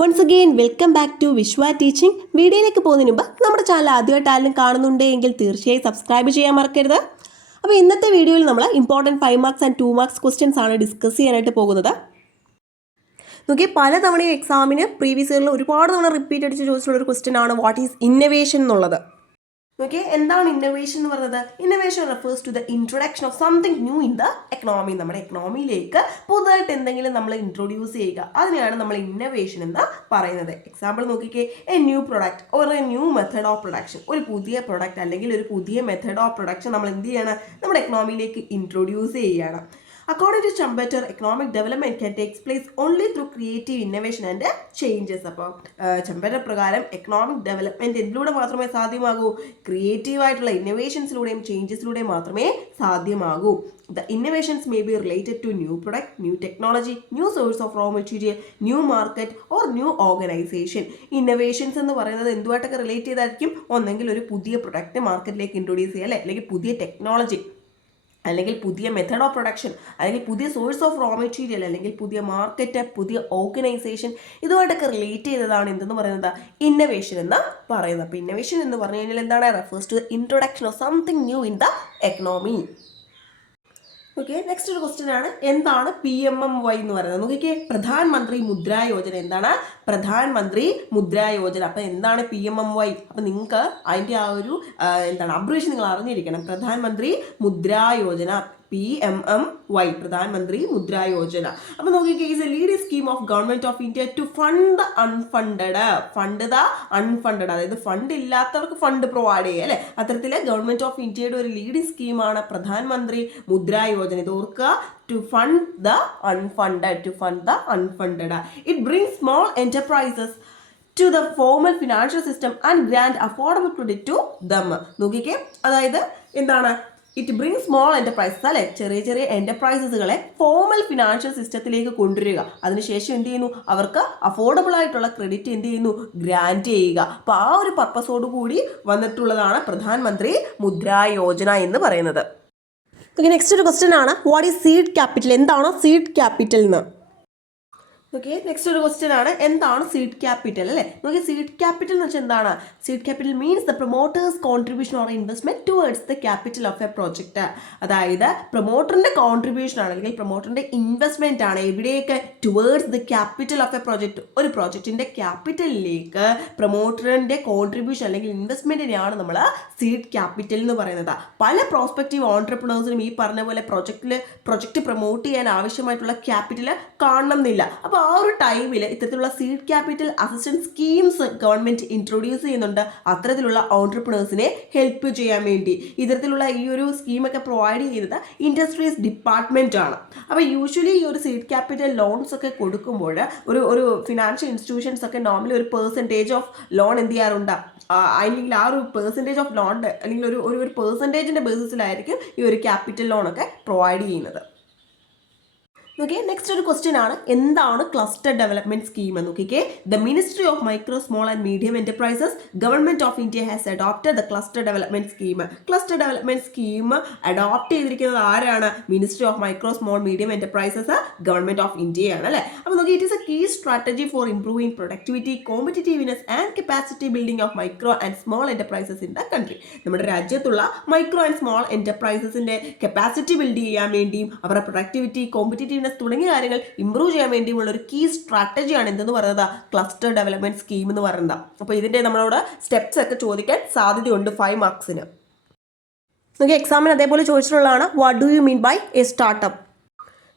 Once again welcome back to Vishwa teaching. വീഡിയോയിലേക്ക് പോകുന്നതിന് മുമ്പ് നമ്മുടെ ചാനൽ ആദ്യമായിട്ട് ആരെങ്കിലും കാണുന്നുണ്ടെങ്കിൽ തീർച്ചയായും സബ്സ്ക്രൈബ് ചെയ്യാൻ മറക്കരുത്. അപ്പോൾ ഇന്നത്തെ വീഡിയോയിൽ നമ്മൾ important 5 marks and 2 marks questions ആണ് ഡിസ്കസ് ചെയ്യാനായിട്ട് പോകുന്നത്. നോക്കി പലതവണ എക്സാമിന് പ്രീവിയസ് ഇയറിൽ ഒരുപാട് തവണ റിപ്പീറ്റ് അടിച്ച് ചോദിച്ചിട്ടുള്ള ഒരു ക്വസ്റ്റ്യൻ ആണ് വാട്ട് ഈസ് ഇന്നോവേഷൻ എന്നുള്ളത്. ഓക്കെ, എന്താണ് ഇന്നോവേഷൻ എന്ന് പറയുന്നത്? Innovation refers to the introduction of something new in the economy. നമ്മുടെ എക്കണോമിയിലേക്ക് പുതുതായിട്ട് എന്തെങ്കിലും നമ്മൾ ഇൻട്രൊഡ്യൂസ് ചെയ്യുക, അതിനെയാണ് നമ്മൾ ഇന്നോവേഷൻ എന്ന് പറയുന്നത്. എക്സാമ്പിൾ നോക്കിക്കേ, A new product or A new method of production. ഒരു പുതിയ പ്രൊഡക്റ്റ് അല്ലെങ്കിൽ ഒരു പുതിയ മെത്തേഡ് ഓഫ് പ്രൊഡക്ഷൻ നമ്മൾ എന്ത് ചെയ്യണം? നമ്മുടെ എക്കണോമിയിലേക്ക് ഇൻട്രൊഡ്യൂസ് ചെയ്യുകയാണ്. According to Chambers, economic development can take place only through creative innovation and changes. അപ്പോൾ ചമ്പര പ്രകാരം എക്കണോമിക് ഡെവലപ്മെന്റ് എന്തിലൂടെ മാത്രമേ സാധ്യമാകൂ? ക്രിയേറ്റീവ് ആയിട്ടുള്ള ഇന്നോവേഷൻസിലൂടെയും ചേഞ്ചസിലൂടെയും മാത്രമേ സാധ്യമാകൂ. The innovations may be related to new product, new technology, new source of raw material, new market or new organization. Innovations എന്ന് പറയുന്നത് എന്തുമായിട്ടൊക്കെ relate ചെയ്തായിരിക്കും? ഒന്നെങ്കിൽ ഒരു പുതിയ പ്രൊഡക്റ്റ് മാർക്കറ്റിലേക്ക് ഇൻട്രൊഡ്യൂസ് ചെയ്യുക, അല്ലെങ്കിൽ പുതിയ ടെക്നോളജി, അല്ലെങ്കിൽ പുതിയ മെത്തേഡ് ഓഫ് പ്രൊഡക്ഷൻ, അല്ലെങ്കിൽ പുതിയ സോഴ്സ് ഓഫ് റോ മെറ്റീരിയൽ, അല്ലെങ്കിൽ പുതിയ മാർക്കറ്റ്, പുതിയ ഓർഗനൈസേഷൻ, ഇതുമായിട്ടൊക്കെ റിലേറ്റ് ചെയ്തതാണ് എന്തെന്ന് പറയുന്നത്? ഇന്നോവേഷൻ എന്ന് പറയുന്നത്. അപ്പോൾ ഇന്നോവേഷൻ എന്ന് പറഞ്ഞു കഴിഞ്ഞാൽ എന്താണ്? Refers to the introduction of something new in the economy. Okay, next ഒരു ക്വസ്റ്റ്യൻ ആണ്, എന്താണ് PMMY എന്ന് പറയുന്നത്? നോക്കിക്കേ, പ്രധാനമന്ത്രി മുദ്രാ യോജന. എന്താണ് പ്രധാനമന്ത്രി മുദ്രാ യോജന? അപ്പം എന്താണ് PMMY? അപ്പം നിങ്ങൾക്ക് അതിൻ്റെ ആ ഒരു അബ്രീവേഷൻ നിങ്ങൾ അറിഞ്ഞിരിക്കണം. പ്രധാനമന്ത്രി മുദ്രാ യോജന, PMMY, പ്രധാനമന്ത്രി മുദ്രാ യോജന. അപ്പോൾ നോക്കിക്കേ, is a leading scheme of government of India to fund the unfunded. Fund the unfunded, അതായത് ഫണ്ട് ഇല്ലാത്തവർക്ക് ഫണ്ട് പ്രൊവൈഡ് ചെയ്യുക, അല്ലെ? അത്തരത്തില് ഗവൺമെന്റ് ഓഫ് ഇന്ത്യയുടെ ഒരു ലീഡിംഗ് സ്കീമാണ് പ്രധാനമന്ത്രി മുദ്രാ യോജന. ഇത് ഓർക്കുക, to fund the unfunded. It brings small enterprises to the formal financial system and grant affordable credit to them. നോക്കിക്കേ, അതായത് എന്താണ്? ഇറ്റ് ബ്രിങ് സ്മോൾ എന്റർപ്രൈസസ്, അല്ലെ? ചെറിയ ചെറിയ എന്റർപ്രൈസസുകളെ ഫോർമൽ ഫിനാൻഷ്യൽ സിസ്റ്റത്തിലേക്ക് കൊണ്ടുവരിക. അതിനുശേഷം എന്ത് ചെയ്യുന്നു? അവർക്ക് അഫോർഡബിൾ ആയിട്ടുള്ള ക്രെഡിറ്റ് എന്ത് ചെയ്യുന്നു? ഗ്രാന്റ് ചെയ്യുക. അപ്പോൾ ആ ഒരു പർപ്പസോട് കൂടി വന്നിട്ടുള്ളതാണ് പ്രധാനമന്ത്രി മുദ്രാ യോജന എന്ന് പറയുന്നത്. നെക്സ്റ്റ് ഒരു ക്വസ്റ്റ്യൻ ആണ്, വാട്ട് ഈസ് സീഡ് ക്യാപിറ്റൽ? എന്താണ് സീഡ് ക്യാപിറ്റൽ എന്ന്? ഓക്കെ, നെക്സ്റ്റ് ഒരു ക്വസ്റ്റ്യൻ ആണ്, എന്താണ് സീഡ് ക്യാപിറ്റൽ? അല്ലേ? നോക്കി, സീഡ് ക്യാപിറ്റൽ എന്ന് വെച്ചാൽ എന്താണ്? Seed capital means the promoters contribution or investment towards the capital of A project. അതായത് പ്രൊമോട്ടറിന്റെ കോൺട്രിബ്യൂഷൻ ആണ്, അല്ലെങ്കിൽ പ്രൊമോട്ടറിന്റെ ഇൻവെസ്റ്റ്മെന്റ് ആണ്. എവിടെയൊക്കെ? Towards the capital of A project. ഒരു പ്രോജക്റ്റിന്റെ ക്യാപിറ്റലിലേക്ക് പ്രൊമോട്ടറിന്റെ കോൺട്രിബ്യൂഷൻ അല്ലെങ്കിൽ ഇൻവെസ്റ്റ്മെന്റിനെയാണ് നമ്മൾ സീഡ് ക്യാപിറ്റൽ എന്ന് പറയുന്നത്. പല പ്രോസ്പെക്റ്റീവ് ഓൺട്രപ്രണേഴ്സിനും ഈ പറഞ്ഞ പോലെ പ്രൊജക്റ്റ് പ്രൊമോട്ട് ചെയ്യാൻ ആവശ്യമായിട്ടുള്ള ക്യാപിറ്റൽ കാണണമെന്നില്ല. അപ്പോൾ ആ ഒരു ടൈമിൽ ഇത്തരത്തിലുള്ള seed capital assistance schemes government introduce ചെയ്യുന്നുണ്ട്, അത്തരത്തിലുള്ള ഓൺട്രപ്രണേഴ്സിനെ ഹെൽപ്പ് ചെയ്യാൻ വേണ്ടി. ഇത്തരത്തിലുള്ള ഈ ഒരു സ്കീമൊക്കെ പ്രൊവൈഡ് ചെയ്യുന്നത് ഇൻഡസ്ട്രീസ് ഡിപ്പാർട്ട്മെന്റ് ആണ്. അപ്പോൾ യൂഷ്വലി ഈ ഒരു സീഡ് ക്യാപിറ്റൽ ലോൺസ് ഒക്കെ കൊടുക്കുമ്പോൾ ഒരു ഫിനാൻഷ്യൽ ഇൻസ്റ്റിറ്റ്യൂഷൻസ് ഒക്കെ നോർമലി ഒരു പെർസെൻറ്റേജ് ഓഫ് ലോൺ എന്ത് ചെയ്യാറുണ്ട്? അല്ലെങ്കിൽ ആ ഒരു പെർസെൻറ്റേജ് ഓഫ് ലോൺ, അല്ലെങ്കിൽ ഒരു പെർസെൻറ്റേജിന്റെ ബേസിസിലായിരിക്കും ഈ ഒരു ക്യാപിറ്റൽ ലോണൊക്കെ പ്രൊവൈഡ് ചെയ്യുന്നത്. ഓക്കെ, നെക്സ്റ്റ് ഒരു ക്വസ്റ്റ്യൻ ആണ്, എന്താണ് ക്ലസ്റ്റർ ഡെവലപ്മെന്റ് സ്കീം എന്ന്? നോക്കിക്കേ, the ministry of micro small and medium enterprises government of India has adopted the cluster development scheme. Cluster development scheme adopt ചെയ്തിരിക്കുന്നത് ആരാണ്? Ministry of micro small medium enterprises government of ഇന്ത്യയാണ്, അല്ലെ? അപ്പോൾ നോക്കി, it is a key strategy for improving productivity, competitiveness and capacity building of micro and small enterprises in the country. നമ്മുടെ രാജ്യത്തുള്ള micro and small എന്റർപ്രൈസസിന്റെ capacity build ചെയ്യാൻ വേണ്ടിയും അവരുടെ പ്രൊഡക്ടിവിറ്റി, കോമ്പറ്റിറ്റീവ്നെസ് തുടങ്ങിയ കാര്യങ്ങൾ ഇംപ്രൂവ് ചെയ്യാൻ വേണ്ടിയുള്ള ഒരു കീ സ്ട്രാറ്റജിയാണ് എന്തെന്ന് പറയുന്നത്? ക്ലസ്റ്റർ ഡെവലപ്മെന്റ് സ്കീം എന്ന് പറയുന്നത്. അപ്പോൾ ഇതിന്റെ നമ്മളോട് സ്റ്റെപ്സ് ഒക്കെ ചോദിക്കാൻ സാധ്യതയുണ്ട് 5 മാർക്സിന്. നോക്കി, എക്സാമിന് അതേപോലെ ചോദിച്ചിട്ടുള്ളതാണ്, what do you mean by a startup?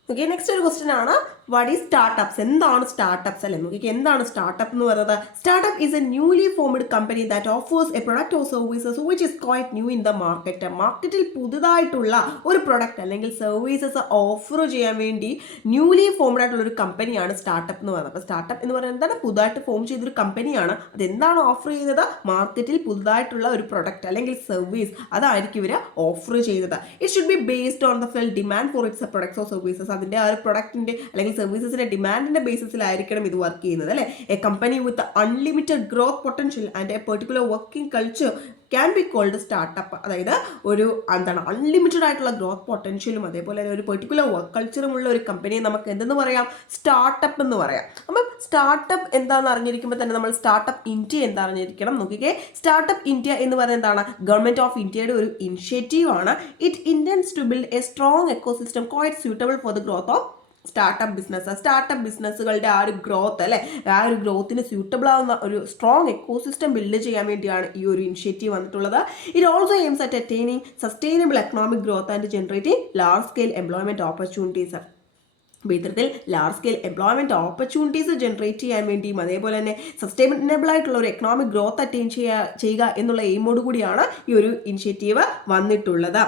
Okay, next ഒരു ക്വസ്റ്റ്യൻ ആണ്, വാട്ട് ഈസ് സ്റ്റാർട്ടപ്സ്? എന്താണ് സ്റ്റാർട്ടപ്സ്? അല്ലെ? നോക്കി, എന്താണ് സ്റ്റാർട്ടപ്പ് എന്ന് പറയുന്നത്? Startup is a newly formed company that offers a product or services which is quite new in the market. മാർക്കറ്റിൽ പുതുതായിട്ടുള്ള ഒരു പ്രൊഡക്റ്റ് അല്ലെങ്കിൽ സർവീസസ് ഓഫർ ചെയ്യാൻ വേണ്ടി ന്യൂലി ഫോംഡ് ആയിട്ടുള്ള ഒരു കമ്പനിയാണ് സ്റ്റാർട്ടപ്പ് എന്ന് പറയുന്നത്. അപ്പോൾ സ്റ്റാർട്ടപ്പ് എന്ന് പറയുന്നത് എന്താണ്? പുതുതായിട്ട് ഫോം ചെയ്തൊരു കമ്പനിയാണ്. അതെന്താണ് ഓഫർ ചെയ്യുന്നത്? മാർക്കറ്റിൽ പുതുതായിട്ടുള്ള ഒരു പ്രൊഡക്റ്റ് അല്ലെങ്കിൽ സർവീസ്, അതായിരിക്കും ഇവർ ഓഫർ ചെയ്യുന്നത്. It should be based on the felt demand for its products or services. അതിൻ്റെ ആ ഒരു പ്രൊഡക്റ്റിന്റെ അല്ലെങ്കിൽ സർവീസസിന്റെ ഡിമാൻഡിന്റെ ബേസിസിലായിരിക്കണം ഇത് വർക്ക് ചെയ്യുന്നത്, അല്ലെ? A company with unlimited growth potential and a particular working culture can be called startup. അതായത് ഒരു എന്താണ് അൺലിമിറ്റഡ് ആയിട്ടുള്ള ഗ്രോത്ത് പൊട്ടൻഷ്യലും അതേപോലെ തന്നെ ഒരു പെർട്ടിക്കുലർ വർക്ക് കൾച്ചറുമുള്ള ഒരു കമ്പനിയെ നമുക്ക് എന്തെന്ന് പറയാം, സ്റ്റാർട്ടപ്പ് എന്ന് പറയാം. അപ്പം സ്റ്റാർട്ടപ്പ് എന്താണെന്ന് അറിഞ്ഞിരിക്കുമ്പോൾ തന്നെ നമ്മൾ സ്റ്റാർട്ടപ്പ് ഇന്ത്യ എന്താ അറിഞ്ഞിരിക്കണം. നോക്കിക്കേ, സ്റ്റാർട്ടപ്പ് ഇന്ത്യ എന്ന് പറയുന്നത് എന്താണ്, ഗവൺമെന്റ് ഓഫ് ഇന്ത്യയുടെ ഒരു ഇനിഷ്യേറ്റീവ് ആണ്. It intends to build a strong ecosystem quite suitable for the growth of startup business. Startup ബിസിനസ്സുകളുടെ ആ ഒരു ഗ്രോത്ത് അല്ലെ, ആ ഒരു ഗ്രോത്തിന് സ്യൂട്ടബിൾ ആവുന്ന ഒരു സ്ട്രോങ് എക്കോസിസ്റ്റം ബിൽഡ് ചെയ്യാൻ വേണ്ടിയാണ് ഈ ഒരു ഇനിഷ്യേറ്റീവ് വന്നിട്ടുള്ളത്. It also aims at attaining sustainable economic growth and generating large scale employment opportunities. അപ്പോൾ ഇത്തരത്തിൽ large scale employment opportunities generate ചെയ്യാൻ വേണ്ടിയും അതേപോലെ തന്നെ സസ്റ്റൈനബിൾ ആയിട്ടുള്ള ഒരു എക്കണോമിക് ഗ്രോത്ത് അറ്റൈൻ ചെയ്യുക എന്നുള്ള എയിമോട് കൂടിയാണ് ഈ ഒരു ഇനിഷ്യേറ്റീവ് വന്നിട്ടുള്ളത്.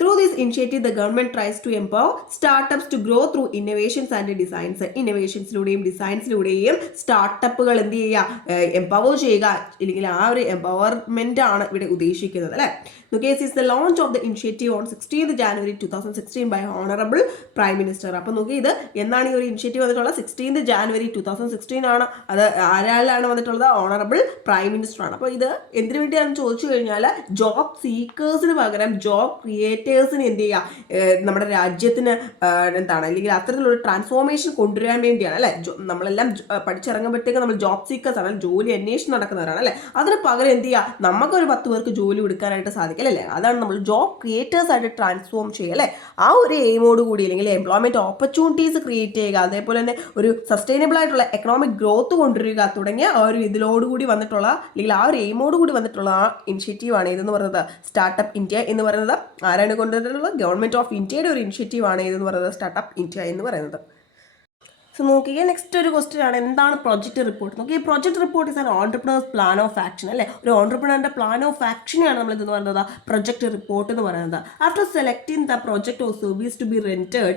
Through this initiative, the government tries to empower startups to grow through innovations and designs. ഇന്നോവേഷൻസിലൂടെയും ഡിസൈൻസിലൂടെയും സ്റ്റാർട്ടപ്പുകൾ എന്ത് ചെയ്യുക, എംപവർ ചെയ്യുക, അല്ലെങ്കിൽ ആ ഒരു എംപവർമെന്റ് ആണ് ഇവിടെ ഉദ്ദേശിക്കുന്നത് അല്ലേ. The case is the launch of the initiative on 16th January 2016 by Honorable Prime Minister. അപ്പോൾ നോക്കി, ഇത് എന്നാണ് ഈ ഒരു ഇനിഷ്യേറ്റീവ് വന്നിട്ടുള്ളത്, 16th January 2016 ആണ്. അത് ആരാലാണ് വന്നിട്ടുള്ളത്, ഓണറബിൾ പ്രൈം മിനിസ്റ്റർ ആണ്. അപ്പോൾ ഇത് എന്തിനു വേണ്ടിയാണെന്ന് ചോദിച്ചു കഴിഞ്ഞാൽ ജോബ് സീക്കേഴ്സിന് പകരം ജോബ് ക്രിയേറ്റേഴ്സിന് എന്ത് ചെയ്യുക, നമ്മുടെ രാജ്യത്തിന് എന്താണ് അല്ലെങ്കിൽ അത്തരത്തിലുള്ള ട്രാൻസ്ഫോർമേഷൻ കൊണ്ടുവരാൻ വേണ്ടിയാണ് അല്ലേ. നമ്മളെല്ലാം പഠിച്ചിറങ്ങുമ്പോഴത്തേക്ക് നമ്മൾ ജോബ് സീക്കേഴ്സ് ആണ്, ജോലി അന്വേഷണം നടക്കുന്നവരാണ് അല്ലേ. അതിന് പകരം എന്ത് ചെയ്യുക, നമുക്കൊരു 10 പേർക്ക് ജോലി കൊടുക്കാനായിട്ട് സാധിക്കും അല്ലേ. അതാണ് നമ്മൾ ജോബ് ക്രിയേറ്റേഴ്സ് ആയിട്ട് ട്രാൻസ്ഫോം ചെയ്യുക അല്ലേ. ആ ഒരു എയിമോട് കൂടി അല്ലെങ്കിൽ എംപ്ലോയ്മെന്റ് ഓപ്പർച്യൂണിറ്റീസ് ക്രിയേറ്റ് ചെയ്യുക, അതേപോലെ തന്നെ ഒരു സസ്റ്റൈനബിൾ ആയിട്ടുള്ള എക്കണോമിക് ഗ്രോത്ത് കൊണ്ടുവരിക തുടങ്ങിയ ആ ഒരു ഇതിലോടുകൂടി വന്നിട്ടുള്ള അല്ലെങ്കിൽ ആ ഒരു എയിമോട് കൂടി വന്നിട്ടുള്ള ആ ഇനിഷ്യേറ്റീവാണ് ഇതെന്ന് പറയുന്നത് സ്റ്റാർട്ടപ്പ് ഇന്ത്യ എന്ന് പറയുന്നത്. ആരാണ് കൊണ്ടുവന്നിട്ടുള്ളത്, ഗവൺമെന്റ് ഓഫ് ഇന്ത്യയുടെ ഒരു ഇനിഷ്യേറ്റീവാണ് ഇതെന്ന് പറയുന്നത് സ്റ്റാർട്ടപ്പ് ഇന്ത്യ എന്ന് പറയുന്നത്. സോ നോക്കിയാൽ നെക്സ്റ്റ് ഒരു ക്വസ്റ്റ്യൻ ആണ്, എന്താണ് പ്രൊജക്ട് റിപ്പോർട്ട്. നോക്കിയാൽ project report is an entrepreneurs plan of action അല്ലേ. ഒരു ഓൺട്രപ്രണറിന്റെ പ്ലാൻ ഓഫ് ആക്ഷനെയാണ് നമ്മൾ ഇതെന്ന് പറയുന്നത് പ്രൊജക്ട് റിപ്പോർട്ട് എന്ന് പറയുന്നത്. After selecting the project or service to be rendered,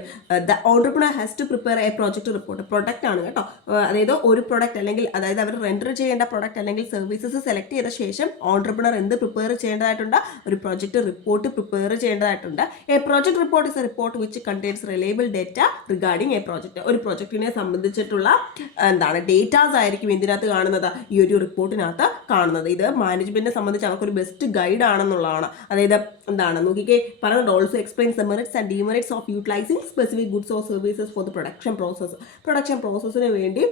the entrepreneur has to prepare a project report. Product ആണ് കേട്ടോ, അതായത് ഒരു പ്രൊഡക്റ്റ് അല്ലെങ്കിൽ അതായത് അവർ റെൻഡർ ചെയ്യേണ്ട പ്രൊഡക്റ്റ് അല്ലെങ്കിൽ സർവീസസ് സെലക്ട് ചെയ്ത ശേഷം ഓൺട്രപ്രണർ എന്ത് പ്രിപ്പയർ ചെയ്യേണ്ടതായിട്ടുണ്ട്, ഒരു പ്രൊജക്ട് റിപ്പോർട്ട് പ്രിപ്പയർ ചെയ്യേണ്ടതായിട്ടുണ്ട്. A project report is a report which contains reliable data regarding a project. ഒരു പ്രൊജക്ടിനെ സംബന്ധിച്ചിട്ടുള്ള എന്താണ് ഡേറ്റാസ് ആയിരിക്കും ഇതിനകത്ത് കാണുന്നത്, ഈ ഒരു റിപ്പോർട്ടിനകത്ത് കാണുന്നത്. ഇത് മാനേജ്മെന്റിനെ സംബന്ധിച്ച് അവർക്കൊരു ബെസ്റ്റ് ഗൈഡ് ആണെന്നുള്ളതാണ്. അതായത് എന്താണ് നോക്കിക്കേ പറയുന്നത്, also explains the merits and demerits of utilising specific goods or services for the production process. Production പ്രോസസ്സിന് വേണ്ടി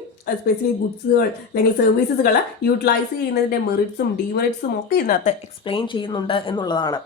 സ്പെസിഫിക് ഗുഡ്സുകൾ അല്ലെങ്കിൽ സർവീസസുകൾ യൂട്ടിലൈസ് ചെയ്യുന്നതിൻ്റെ മെറിറ്റ്സും ഡിമെറിറ്റ്സും ഒക്കെ ഇതിനകത്ത് എക്സ്പ്ലെയിൻ ചെയ്യുന്നുണ്ട് എന്നുള്ളതാണ്.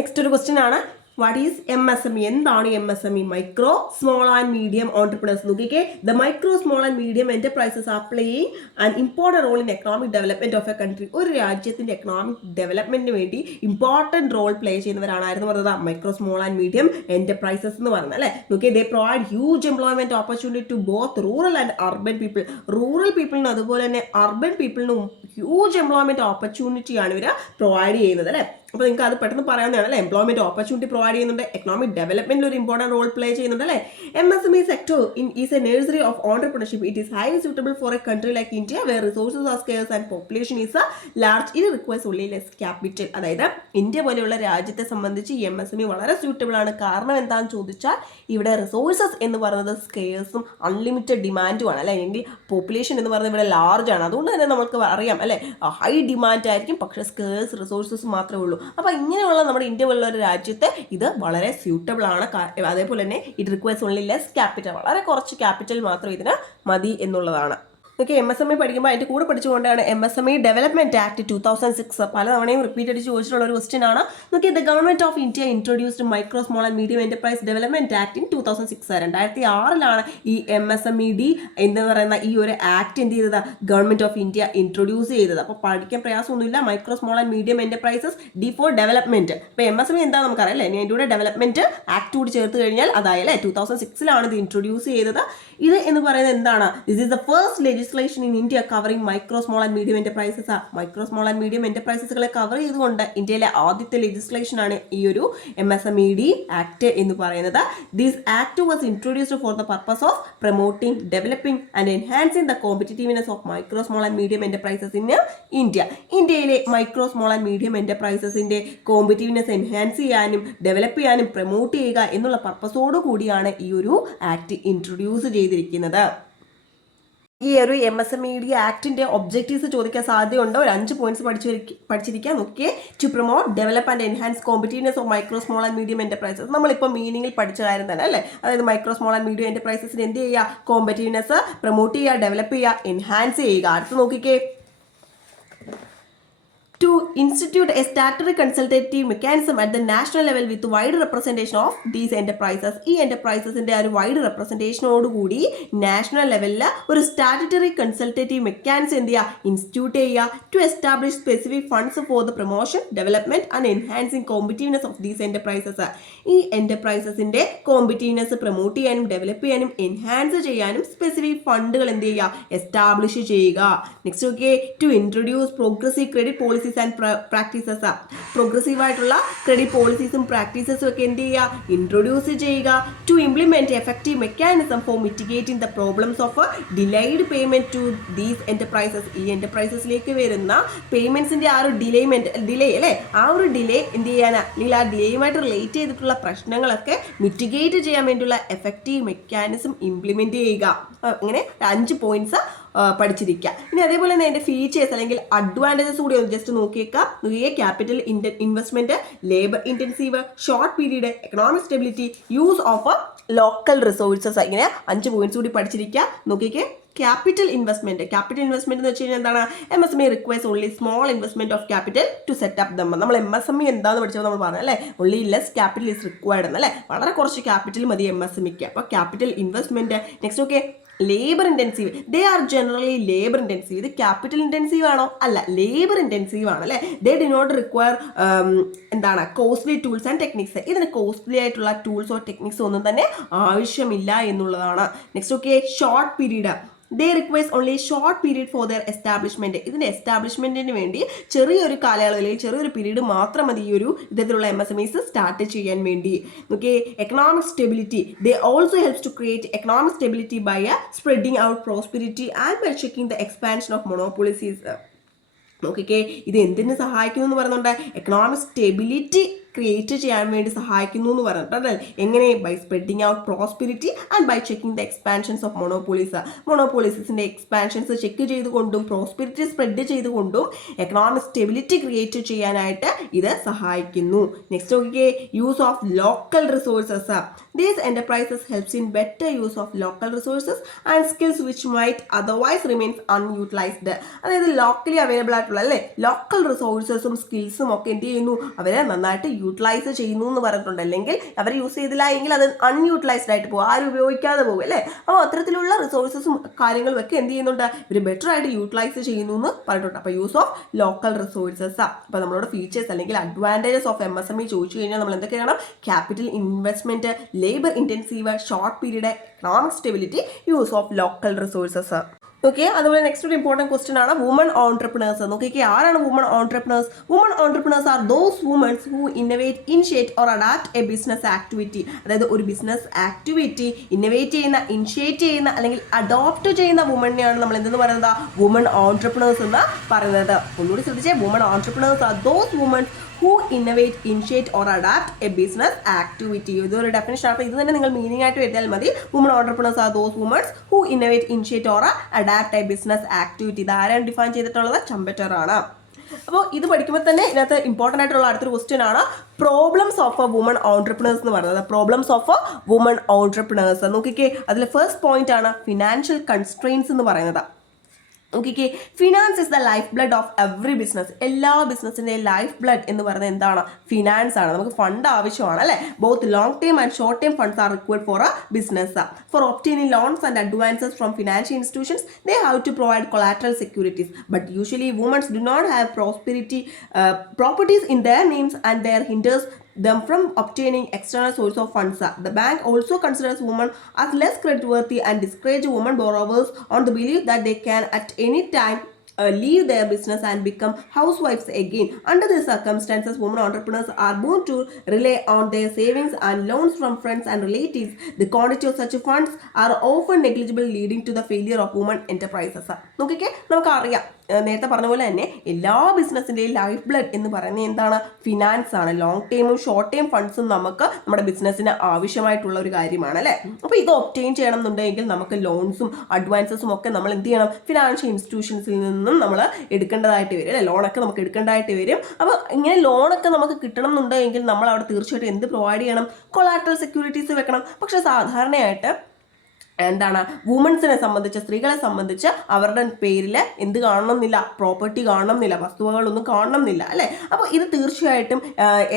നെക്സ്റ്റ് ഒരു ക്വസ്റ്റ്യൻ ആണ്, വാട്ട് ഈസ് MSME? എന്താണ് MSME? Micro small and medium entrepreneurs. നോക്കിക്കേ, the micro small and medium enterprises are playing an important role in economic development of a country. ഒരു രാജ്യത്തിന്റെ എക്കണോമിക് ഡെവലപ്മെന്റിന് വേണ്ടി ഇമ്പോർട്ടൻറ്റ് റോൾ പ്ലേ ചെയ്യുന്നവരാണ് പറഞ്ഞത് micro small and medium enterprises എന്ന് പറയുന്നത് അല്ലേ. നോക്കിയേ, they provide huge employment opportunity to both rural and urban people. Rural പീപ്പിളിനും അതുപോലെ തന്നെ അർബൻ പീപ്പിളിനും ഹ്യൂജ് എംപ്ലോയ്മെന്റ് ഓപ്പർച്യൂണിറ്റിയാണ് ഇവർ പ്രൊവൈഡ് ചെയ്യുന്നത് അല്ലേ. അപ്പോൾ നിങ്ങൾക്ക് അത് പെട്ടെന്ന് പറയാവുന്നതാണ് അല്ലേ. എംപ്ലോയ്മെന്റ് ഓപ്പർച്യൂണിറ്റി പ്രൊവൈഡ് ചെയ്യുന്നുണ്ട്, എക്കണോമിക് ഡെവലപ്മെന്റിൽ ഒരു ഇമ്പോർട്ടൻറ്റ് റോൾ പ്ലേ ചെയ്യുന്നുണ്ട് അല്ലേ. MSME sector is a nursery of entrepreneurship. It is highly suitable for a country like India where resources are scarce and population is large. ഇത് requires only less capital. അതായത് India പോലെയുള്ള രാജ്യത്തെ സംബന്ധിച്ച് MSME വളരെ suitable ആണ്. കാരണം എന്താണെന്ന് ചോദിച്ചാൽ ഇവിടെ റിസോഴ്സസ് എന്ന് പറയുന്നത് സ്കേഴ്സും അൺലിമിറ്റഡ് ഡിമാൻഡുമാണ് അല്ലേ. അല്ലെങ്കിൽ പോപ്പുലേഷൻ എന്ന് പറയുന്നത് ഇവിടെ ലാർജ് ആണ്. അതുകൊണ്ട് തന്നെ നമുക്ക് അറിയാം അല്ലേ, ഹൈ ഡിമാൻഡ് ആയിരിക്കും, പക്ഷേ സ്കേഴ്സ് റിസോഴ്സസ് മാത്രമേ ഉള്ളൂ. അപ്പോൾ ഇങ്ങനെയുള്ള നമ്മുടെ ഇന്ത്യ പോലുള്ള ഒരു രാജ്യത്ത് ഇത് വളരെ സ്യൂട്ടബിൾ ആണ്. അതേപോലെ തന്നെ it requires only less capital. വളരെ കുറച്ച് ക്യാപിറ്റൽ മാത്രം ഇതിന് മതി എന്നുള്ളതാണ്. ഓക്കെ, MSME പഠിക്കുമ്പോൾ അതിൻ്റെ കൂടെ പഠിച്ചുകൊണ്ടാണ് MSME ഡെവലപ്മെന്റ് ആക്ട് 2006 പലതവണയും റിപ്പീറ്റ് അടിച്ച് ചോദിച്ചിട്ടുള്ള ഒരു ക്വസ്റ്റ്യൻ ആണ്. നോക്കിയാൽ the government of India introduced micro small and medium enterprise development act in 2006. 2006 ഈ MSMED എന്ന് പറയുന്ന ഈ ഒരു ആക്ട് എന്ത് ചെയ്തത്, ഗവൺമെന്റ് ഓഫ് ഇന്ത്യ ഇൻട്രൊഡ്യൂസ് ചെയ്തത്. അപ്പോൾ പഠിക്കാൻ പ്രയാസമൊന്നുമില്ല. Micro small and medium enterprises D for development. അപ്പോൾ MSME എന്താ നമുക്കറിയാം അല്ലേ. ഇനി അതിൻ്റെ കൂടെ ഡെവലപ്മെന്റ് ആക്ട് കൂടി ചേർത്ത് കഴിഞ്ഞാൽ അതായത് 2006 ഇത് ഇൻട്രൊഡ്യൂസ് ചെയ്തത്. ഇത് എന്ന് പറയുന്നത് എന്താണ്, this is the first legislation in India covering micro, small and medium enterprises. Micro small and medium എന്റർപ്രൈസസുകളെ കവർ ചെയ്തുകൊണ്ട് ഇന്ത്യയിലെ ആദ്യത്തെ ലെജിസ്ലേഷൻ ആണ് ഈ ഒരു MSMED ആക്ട് എന്ന് പറയുന്നത്. This act was introduced for the purpose of promoting, developing and enhancing the competitiveness of micro small and medium enterprises in India. ഇന്ത്യയിലെ മൈക്രോ സ്മോൾ ആൻഡ് മീഡിയം എന്റർപ്രൈസസിന്റെ കോമ്പറ്റീവ്നെസ് എൻഹാൻസ് ചെയ്യാനും develop ചെയ്യാനും promote ചെയ്യുക എന്നുള്ള പർപ്പസോടു കൂടിയാണ് ഈ ഒരു ആക്ട് ഇൻട്രൊഡ്യൂസ് ചെയ്തിരിക്കുന്നത്. ഈ ഒരു MSMED ആക്ടിന്റെ ഒബ്ജക്റ്റീവ്സ് ചോദിക്കാൻ സാധ്യതയുണ്ട്. ഒരു 5 പോയിന്റ്സ് പഠിച്ചിരിക്കാൻ നോക്കിയേ. To promote develop and enhance competitiveness of micro small and medium enterprises. നമ്മളിപ്പോൾ മീനിങ്ങിൽ പഠിച്ച കാര്യം തന്നെ അല്ലേ. അതായത് മൈക്രോ സ്മോൾ ആൻഡ് മീഡിയം എന്റർപ്രൈസസിന് എന്ത് ചെയ്യുക, കോമ്പറ്റീവ്നെസ് പ്രൊമോട്ട് ചെയ്യുക, ഡെവലപ്പ് ചെയ്യുക, എൻഹാൻസ് ചെയ്യുക. അടുത്ത് നോക്കിക്കേ, to institute a statutory consultative mechanism at the national level with wide representation of these enterprises. ഈ enterprisesന്റെ ഒരു വൈഡ് റെപ്രസെൻറ്റേഷനോടുകൂടി നാഷണൽ ലെവലിൽ ഒരു സ്റ്റാറ്റുറ്ററി കൺസൾട്ടേറ്റീവ് മെക്കാനിസം എന്ത് ചെയ്യുക, ഇൻസ്റ്റിറ്റ്യൂട്ട് ചെയ്യുക. To establish specific funds for the promotion, development and enhancing competitiveness of these enterprises. ഈ എന്റർപ്രൈസസിന്റെ competitiveness promote ചെയ്യാനും ഡെവലപ്പ് ചെയ്യാനും എൻഹാൻസ് ചെയ്യാനും സ്പെസിഫിക് ഫണ്ടുകൾ എന്ത് ചെയ്യുക, എസ്റ്റാബ്ലിഷ് ചെയ്യുക. Next okay, to introduce progressive credit policies and practices. Progressive ആയിട്ടുള്ള ക്രെഡിറ്റ് പോളിസീസും പ്രാക്ടീസസും ഒക്കെ എന്ത് ചെയ്യുക, ഇൻട്രൊഡ്യൂസ് ചെയ്യുക. To implement effective mechanism for mitigating the problems of delayed payment to these enterprises. ഈ എന്റർപ്രൈസസിലേക്ക് വരുന്ന പേയ്മെന്റ്സിന്റെ ആ ഒരു ഡിലേ അല്ലേ, ആ ഒരു ഡിലേ എന്ത് ചെയ്യാനാ, അല്ലെങ്കിൽ ആ ഡിലേയുമായിട്ട് റിലേറ്റ് ചെയ്തിട്ടുള്ള പ്രശ്നങ്ങളൊക്കെ മിറ്റിഗേറ്റ് ചെയ്യാൻ വേണ്ടിയുള്ള എഫക്റ്റീവ് മെക്കാനിസം ഇംപ്ലിമെന്റ് ചെയ്യുക. ഇങ്ങനെ 5 പോയിന്റ്സ് പഠിച്ചിരിക്കുക. ഇനി അതേപോലെ തന്നെ അതിന്റെ ഫീച്ചേഴ്സ് അല്ലെങ്കിൽ അഡ്വാൻറ്റേജസ് കൂടി ഒന്ന് ജസ്റ്റ് നോക്കിയേക്കാം. Capital investment, labour intensive, short period, economic stability, use of local resources. ഇങ്ങനെ 5 പോയിന്റ്സ് കൂടി പഠിച്ചിരിക്കുക. നോക്കിക്കേ, ക്യാപിറ്റൽ ഇൻവെസ്റ്റ്മെന്റ് എന്ന് വെച്ച് കഴിഞ്ഞാൽ എന്താണ്, MSME requires only small investment of capital to set up them. നമ്മൾ MSME എന്താണെന്ന് പഠിച്ചപ്പോൾ നമ്മൾ പറഞ്ഞു അല്ലേ, only less capital is required എന്നല്ലേ, വളരെ കുറച്ച് ക്യാപിറ്റൽ മതി MSMEക്ക്. അപ്പോൾ capital investment. Next okay, labour intensive. They are generally labour intensive. ഇത് ക്യാപിറ്റൽ ഇൻറ്റൻസീവ് ആണോ? അല്ല, ലേബർ ഇൻറ്റൻസീവ് ആണ് അല്ലേ. ദേ ഡി നോട്ട് റിക്വയർ എന്താണ്, കോസ്റ്റ്ലി ടൂൾസ് ആൻഡ് ടെക്നിക്സ്. ഇതിന് കോസ്റ്റ്ലി ആയിട്ടുള്ള ടൂൾസോ ടെക്നിക്സോ ഒന്നും തന്നെ ആവശ്യമില്ല എന്നുള്ളതാണ്. Next okay, short period. They requires only short period for their establishment. ഇതിന്റെ എസ്റ്റാബ്ലിഷ്മെന്റിന് വേണ്ടി ചെറിയൊരു കാലയളവിൽ ചെറിയൊരു പീരീഡ് മാത്രം മതി ഈ ഒരു ഇത്തരത്തിലുള്ള MSMEs സ്റ്റാർട്ട് ചെയ്യാൻ വേണ്ടി. Okay, economic stability. They also helps to create economic stability by spreading out prosperity and by checking the expansion of monopolies. നോക്കിക്കേ, ഇത് എന്തിനു സഹായിക്കുന്നു എന്ന് പറയുന്നുണ്ട്, എക്കണോമിക് സ്റ്റെബിലിറ്റി ക്രിയേറ്റ് ചെയ്യാൻ വേണ്ടി സഹായിക്കുന്നു എന്ന് പറഞ്ഞിട്ട്. എങ്ങനെ? By spreading out prosperity and by checking the expansions of മൊണോപോളിസിന്റെ എക്സ്പാൻഷൻസ് ചെക്ക് ചെയ്തുകൊണ്ടും പ്രോസ്പെരിറ്റി സ്പ്രെഡ് ചെയ്തുകൊണ്ടും എക്കണോമിക് സ്റ്റെബിലിറ്റി ക്രിയേറ്റ് ചെയ്യാനായിട്ട് ഇത് സഹായിക്കുന്നു. നെക്സ്റ്റ് നോക്കിക്കേ, use of local resources. These enterprises helps in better use of local resources and skills which might otherwise remains unutilised. അതായത് locally available ആയിട്ടുള്ള അല്ലേ ലോക്കൽ റിസോഴ്സസും സ്കിൽസും ഒക്കെ എന്ത് ചെയ്യുന്നു, അവരെ നന്നായിട്ട് യൂട്ടിലൈസ് ചെയ്യുന്നു എന്ന് പറഞ്ഞിട്ടുണ്ട്. അല്ലെങ്കിൽ അവർ യൂസ് ചെയ്തില്ല എങ്കിൽ അത് അൺയൂട്ടിലൈസ്ഡ് ആയിട്ട് പോകും, ആരും ഉപയോഗിക്കാതെ പോകും അല്ലേ. അപ്പോൾ അത്തരത്തിലുള്ള റിസോഴ്സസും കാര്യങ്ങളും ഒക്കെ എന്ത് ചെയ്യുന്നുണ്ട്, ഇവർ ബെറ്റർ ആയിട്ട് യൂട്ടിലൈസ് ചെയ്യുന്നു എന്ന് പറഞ്ഞിട്ടുണ്ട്. അപ്പോൾ യൂസ് ഓഫ് ലോക്കൽ റിസോഴ്സസ്. അപ്പോൾ നമ്മളോട് ഫീച്ചേഴ്സ് അല്ലെങ്കിൽ അഡ്വാൻറ്റേജസ് ഓഫ് MSME ചോദിച്ചു കഴിഞ്ഞാൽ നമ്മൾ എന്തൊക്കെ ചെയ്യണം, capital investment, labour intensive, short period, economic stability, use of local resources. Okay, അതുപോലെ നെക്സ്റ്റ് ഒരു ഇമ്പോർട്ടൻറ്റ് ക്വസ്റ്റ്യൻ ആണ് വുമൺ ഓൺട്രപ്രണേഴ്സ്. നോക്കിക്കേ, ആരാണ് woman entrepreneurs? Woman entrepreneurs are those womans who innovate, initiate or adapt a business activity. അതായത് ഒരു business activity innovate ചെയ്യുന്ന, initiate ചെയ്യുന്ന അല്ലെങ്കിൽ അഡോപ്റ്റ് ചെയ്യുന്ന വുമണിനെയാണ് നമ്മൾ എന്തെന്ന് പറയുന്നത്, വുമൺ ഓൺട്രപ്രണേഴ്സ് എന്ന് പറയുന്നത്. ഒന്നുകൂടി ശ്രദ്ധിച്ചേ, woman entrepreneurs are those womans who innovate, initiate or adapt a business activity. ഇതൊരു ഡെഫിനിഷൻ ആണ്. ഇത് തന്നെ നിങ്ങൾ മീനിങ് ആയിട്ട് എഴുതിയാൽ മതി. Woman entrepreneurs are those womans who innovate, initiate or adapt a business activity. ഇത് ആരാണ് ഡിഫൈൻ ചെയ്തിട്ടുള്ളത്? ചമ്പറ്റർ ആണ്. അപ്പോൾ ഇത് പഠിക്കുമ്പോൾ തന്നെ ഇതിനകത്ത് ഇമ്പോർട്ടൻ്റ് ആയിട്ടുള്ള അടുത്തൊരു ക്വസ്റ്റ്യൻ ആണ് problems of A woman entrepreneurs എന്ന് പറയുന്നത്. Problems of A woman entrepreneurs നോക്കിക്കേ, അതിൽ ഫസ്റ്റ് പോയിന്റ് ആണ് ഫിനാൻഷ്യൽ കൺസ്ട്രെയിൻസ് എന്ന് പറയുന്നത്. നോക്കിക്കേ, finance is the life blood of every business. എല്ലാ ബിസിനസ്സിൻ്റെ ലൈഫ് ബ്ലഡ് എന്ന് പറയുന്നത് എന്താണ്? ഫിനാൻസ് ആണ്. നമുക്ക് ഫണ്ട് ആവശ്യമാണ് അല്ലേ. Both long term and short term funds are required for a business. For obtaining loans and advances from financial institutions they have to provide collateral securities, but usually women do not have properties in their names and their hinders them from obtaining external source of funds. The bank also considers women as less creditworthy and discourage women borrowers on the belief that they can at any time leave their business and become housewives again. Under these circumstances, women entrepreneurs are bound to rely on their savings and loans from friends and relatives. The quantity of such funds are often negligible, leading to the failure of women enterprises. നോക്കിക്കേ, നമുക്കറിയാം നേരത്തെ പറഞ്ഞ പോലെ തന്നെ എല്ലാ ബിസിനസ്സിൻ്റെയും life blood എന്ന് പറയുന്നത് എന്താണ്? ഫിനാൻസ് ആണ്. ലോങ് ടൈമും ഷോർട്ട് ടൈം ഫണ്ട്സും നമുക്ക് നമ്മുടെ ബിസിനസ്സിന് ആവശ്യമായിട്ടുള്ള ഒരു കാര്യമാണ് അല്ലേ. അപ്പോൾ ഇത് ഒബ്റ്റെയിൻ ചെയ്യണം എന്നുണ്ടെങ്കിൽ നമുക്ക് ലോൺസും അഡ്വാൻസസും ഒക്കെ നമ്മൾ എന്ത് ചെയ്യണം? ഫിനാൻഷ്യൽ ഇൻസ്റ്റിറ്റ്യൂഷൻസിൽ നിന്നും നമ്മൾ എടുക്കേണ്ടതായിട്ട് വരും അല്ലേ. ലോണൊക്കെ നമുക്ക് എടുക്കേണ്ടതായിട്ട് വരും. അപ്പോൾ ഇങ്ങനെ ലോണൊക്കെ നമുക്ക് കിട്ടണം എന്നുണ്ടെങ്കിൽ നമ്മൾ അവിടെ തീർച്ചയായിട്ടും എന്ത് പ്രൊവൈഡ് ചെയ്യണം? കൊളാട്രൽ സെക്യൂരിറ്റീസ് വെക്കണം. പക്ഷെ സാധാരണയായിട്ട് എന്താണ് വുമൻസിനെ സംബന്ധിച്ച്, സ്ത്രീകളെ സംബന്ധിച്ച് അവരുടെ പേരിൽ എന്ത് കാണണമെന്നില്ല? പ്രോപ്പർട്ടി കാണണമെന്നില്ല, വസ്തുവകളൊന്നും കാണണമെന്നില്ല അല്ലേ. അപ്പോൾ ഇത് തീർച്ചയായിട്ടും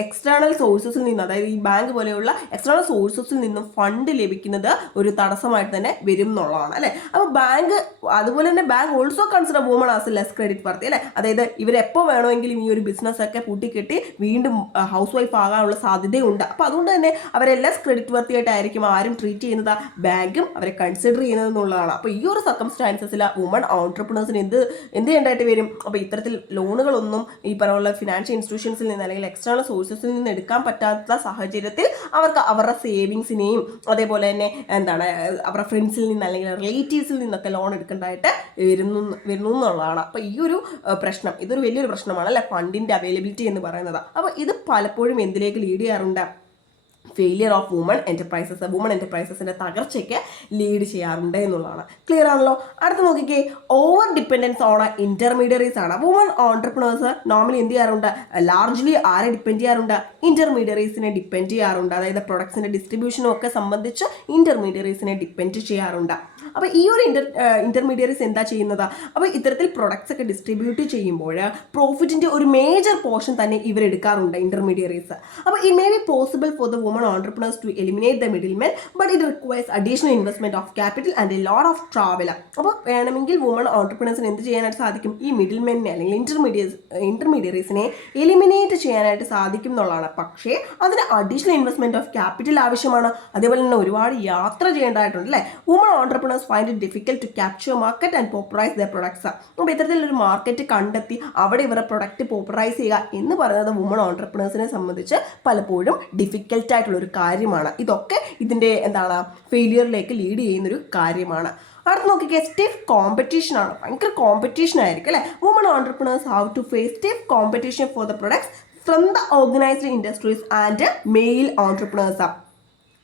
എക്സ്റ്റേണൽ സോഴ്സസിൽ നിന്ന്, അതായത് ഈ ബാങ്ക് പോലെയുള്ള എക്സ്റ്റേണൽ സോഴ്സസിൽ നിന്നും ഫണ്ട് ലഭിക്കുന്നത് ഒരു തടസ്സമായിട്ട് തന്നെ വരും എന്നുള്ളതാണ് അല്ലേ. അപ്പോൾ ബാങ്ക്, അതുപോലെ തന്നെ bank also consider woman as less credit worthy അല്ലേ. അതായത് ഇവരെപ്പോൾ വേണമെങ്കിലും ഈ ഒരു ബിസിനസ്സൊക്കെ പൂട്ടിക്കെട്ടി വീണ്ടും ഹൗസ് വൈഫ് ആകാനുള്ള സാധ്യതയുണ്ട്. അപ്പോൾ അതുകൊണ്ട് തന്നെ അവരെ ലെസ് ക്രെഡിറ്റ് വർത്തി ആയിട്ടായിരിക്കും ആരും ട്രീറ്റ് ചെയ്യുന്നത്? ബാങ്കും അവരെ കൺസിഡർ ചെയ്യുന്നത് എന്നുള്ളതാണ്. അപ്പോൾ ഈ ഒരു സർക്കംസ്റ്റാൻസസിൽ വുമൺ ഓൺട്രപ്രണേഴ്സിന് എന്ത് ചെയ്യേണ്ടതായിട്ട് വരും? അപ്പോൾ ഇത്തരത്തിൽ ലോണുകളൊന്നും ഈ പറയുന്ന ഫിനാൻഷ്യൽ ഇൻസ്റ്റിറ്റ്യൂഷൻസിൽ നിന്ന് അല്ലെങ്കിൽ എക്സ്റ്റേണൽ സോഴ്സസിൽ നിന്ന് എടുക്കാൻ പറ്റാത്ത സാഹചര്യത്തിൽ അവർക്ക് അവരുടെ സേവിങ്സിനെയും അതേപോലെ തന്നെ എന്താണ് അവരുടെ ഫ്രണ്ട്സിൽ നിന്ന് അല്ലെങ്കിൽ റിലേറ്റീവ്സിൽ നിന്നൊക്കെ ലോൺ എടുക്കേണ്ടതായിട്ട് വരുന്നു എന്നുള്ളതാണ്. അപ്പോൾ ഈ ഒരു പ്രശ്നം, ഇതൊരു വലിയൊരു പ്രശ്നമാണ് അല്ലേ, ഫണ്ടിൻ്റെ അവൈലബിലിറ്റി എന്ന് പറയുന്നത്. അപ്പോൾ ഇത് പലപ്പോഴും എന്തിലേക്ക് ലീഡ് ചെയ്യാറുണ്ട്? ഫെയിലിയർ ഓഫ് വുമൺ എൻ്റർപ്രൈസസിൻ്റെ തകർച്ചയ്ക്ക് ലീഡ് ചെയ്യാറുണ്ട് എന്നുള്ളതാണ്. ക്ലിയർ ആണല്ലോ. അടുത്ത് നോക്കിക്കേ, ഓവർ ഡിപ്പെൻഡൻസ് ഓൺ ഇൻ്റർമീഡിയറീസ് ആണ്. വുമൺ ഓൺട്രപ്രണേഴ്സ് നോർമലി എന്ത് ചെയ്യാറുണ്ട്? ലാർജ്ലി ആരെ ഡിപ്പെൻഡ് ചെയ്യാറുണ്ട്? ഇൻ്റർമീഡിയറീസിനെ ഡിപ്പെൻഡ് ചെയ്യാറുണ്ട്. അതായത് പ്രൊഡക്ട്സിൻ്റെ ഡിസ്ട്രിബ്യൂഷനും ഒക്കെ സംബന്ധിച്ച് ഇൻ്റർമീഡിയറീസിനെ ഡിപ്പെൻഡ് ചെയ്യാറുണ്ട്. അപ്പോൾ ഈ ഒരു ഇൻ്റർമീഡിയറീസ് എന്താ ചെയ്യുന്നത്? അപ്പോൾ ഇത്തരത്തിൽ പ്രൊഡക്ട്സ് ഒക്കെ ഡിസ്ട്രിബ്യൂട്ട് ചെയ്യുമ്പോൾ പ്രോഫിറ്റിൻ്റെ ഒരു മേജർ പോർഷൻ തന്നെ ഇവരെടുക്കാറുണ്ട് ഇൻ്റർമീഡിയറീസ്. അപ്പോൾ it may be possible for the women entrepreneurs to eliminate the middlemen, but it requires additional investment of capital and a lot of travel. അപ്പോൾ വേണമെങ്കിൽ വുമൺ ഓൺട്രപ്രണേഴ്സിന് എന്ത് ചെയ്യാനായിട്ട് സാധിക്കും? ഈ മിഡിൽമെനെ അല്ലെങ്കിൽ ഇൻ്റർമീഡിയറീസിനെ എലിമിനേറ്റ് ചെയ്യാനായിട്ട് സാധിക്കും എന്നുള്ളതാണ്. പക്ഷേ അതിന് അഡീഷണൽ ഇൻവെസ്റ്റ്മെന്റ് ഓഫ് ക്യാപിറ്റൽ ആവശ്യമാണ്. അതേപോലെ തന്നെ ഒരുപാട് യാത്ര ചെയ്യേണ്ടതായിട്ടുണ്ട് അല്ലേ. Woman entrepreneurs find it difficult to capture market and popularize the products. അപ്പോൾ ഇത്തരത്തിലൊരു മാർക്കറ്റ് കണ്ടെത്തി അവിടെ ഇവരുടെ പ്രൊഡക്റ്റ് പോപ്പുലറൈസ് ചെയ്യുക എന്ന് പറയുന്നത് വുമൺ ഓൺട്രപ്രണേഴ്സിനെ സംബന്ധിച്ച് പലപ്പോഴും ഡിഫിക്കൽട്ട് ആയിട്ടുള്ളൊരു കാര്യമാണ്. ഇതൊക്കെ ഇതിൻ്റെ എന്താണ് ഫെയിലിയറിലേക്ക് ലീഡ് ചെയ്യുന്നൊരു കാര്യമാണ്. അടുത്ത് നോക്കിക്കേ, സ്റ്റിഫ് കോമ്പറ്റീഷൻ ആണ്. ഭയങ്കര കോമ്പറ്റീഷൻ ആയിരിക്കും അല്ലേ. Woman entrepreneurs have to face stiff competition for the products from the organised industries and male entrepreneurs.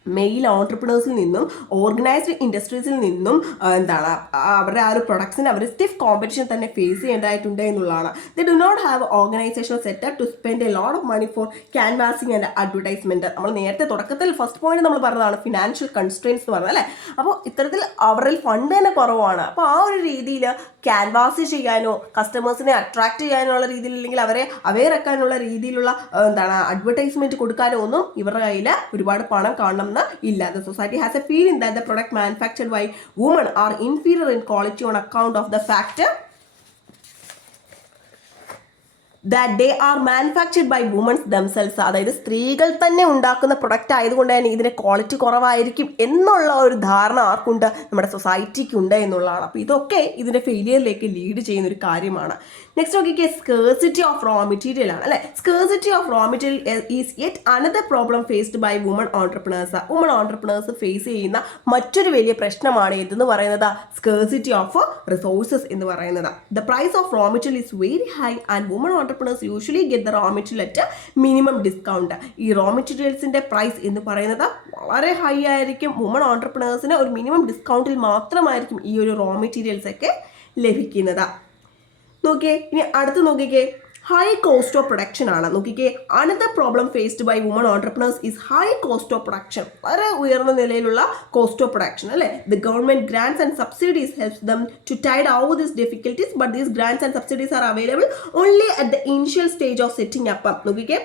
Male ഓൺട്രപ്രണേഴ്സിൽ നിന്നും ഓർഗനൈസ്ഡ് ഇൻഡസ്ട്രീസിൽ നിന്നും എന്താണ് അവരുടെ ആ ഒരു പ്രൊഡക്ട്സിന് അവർ സ്റ്റിഫ് കോമ്പറ്റീഷൻ തന്നെ ഫേസ് ചെയ്യേണ്ടതായിട്ടുണ്ട് എന്നുള്ളതാണ്. They do not have organisational setup to spend a lot of money for canvassing and advertisement. നമ്മൾ നേരത്തെ തുടക്കത്തിൽ ഫസ്റ്റ് പോയിന്റ് നമ്മൾ പറഞ്ഞതാണ് ഫിനാൻഷ്യൽ കൺസ്ട്രെയിൻസ് എന്ന് പറഞ്ഞത് അല്ലേ. അപ്പോൾ ഇത്തരത്തിൽ അവരിൽ ഫണ്ട് തന്നെ കുറവാണ്. അപ്പോൾ ആ ഒരു രീതിയിൽ ക്യാൻവാസ് ചെയ്യാനോ കസ്റ്റമേഴ്സിനെ അട്രാക്ട് ചെയ്യാനോ ഉള്ള രീതിയിൽ, അല്ലെങ്കിൽ അവരെ അവെയർ ആക്കാനുള്ള രീതിയിലുള്ള എന്താണ് അഡ്വർടൈസ്മെൻറ്റ് കൊടുക്കാനോ ഒന്നും ഇവരുടെ കയ്യിൽ ഒരുപാട് പണം കാണണം ഇല്ല. The society has a feeling that the product manufactured by women are inferior in quality on account of the fact that they are manufactured by women themselves. അതായത് സ്ത്രീകൾ തന്നെ ഉണ്ടാക്കുന്ന പ്രൊഡക്റ്റ് ആയതുകൊണ്ട് തന്നെ ഇതിൻ്റെ ക്വാളിറ്റി കുറവായിരിക്കും എന്നുള്ള ഒരു ധാരണ ആർക്കുണ്ട്? നമ്മുടെ സൊസൈറ്റിക്കുണ്ട് എന്നുള്ളതാണ്. അപ്പോൾ ഇതൊക്കെ ഇതിൻ്റെ ഫെയിലിയറിലേക്ക് ലീഡ് ചെയ്യുന്ന ഒരു കാര്യമാണ്. നെക്സ്റ്റ് നോക്കിക്കേ, സ്കേഴ്സിറ്റി ഓഫ് റോ മെറ്റീരിയൽ ആണ് അല്ലേ. Scarcity of raw material is yet another problem faced by woman entrepreneurs. Woman entrepreneurs face ചെയ്യുന്ന മറ്റൊരു വലിയ പ്രശ്നമാണ് ഇതെന്ന് പറയുന്നത് സ്കേഴ്സിറ്റി ഓഫ് റിസോഴ്സസ് എന്ന് പറയുന്നത്. The price of raw material is very high and woman entrepreneurs usually get the raw material at minimum discount. ഈ raw മെറ്റീരിയൽസിൻ്റെ പ്രൈസ് എന്ന് പറയുന്നത് വളരെ ഹൈ ആയിരിക്കും. വുമൺ ഓൺട്രപ്രണേഴ്സിന് ഒരു മിനിമം ഡിസ്കൗണ്ടിൽ മാത്രമായിരിക്കും ഈ ഒരു റോ മെറ്റീരിയൽസ് ഒക്കെ ലഭിക്കുന്നത്. നോക്കിയേ, ഇനി അടുത്ത് നോക്കിക്കേ, ഹൈ കോസ്റ്റ് ഓഫ് പ്രൊഡക്ഷൻ ആണ്. നോക്കിക്കേ, another problem faced by woman entrepreneurs is high cost of production. വളരെ ഉയർന്ന നിലയിലുള്ള കോസ്റ്റ് ഓഫ് പ്രൊഡക്ഷൻ അല്ലേ. The government grants and subsidies helps them to tide out these difficulties, but these grants and subsidies are available only at the initial stage of setting up. നോക്കിക്കേ,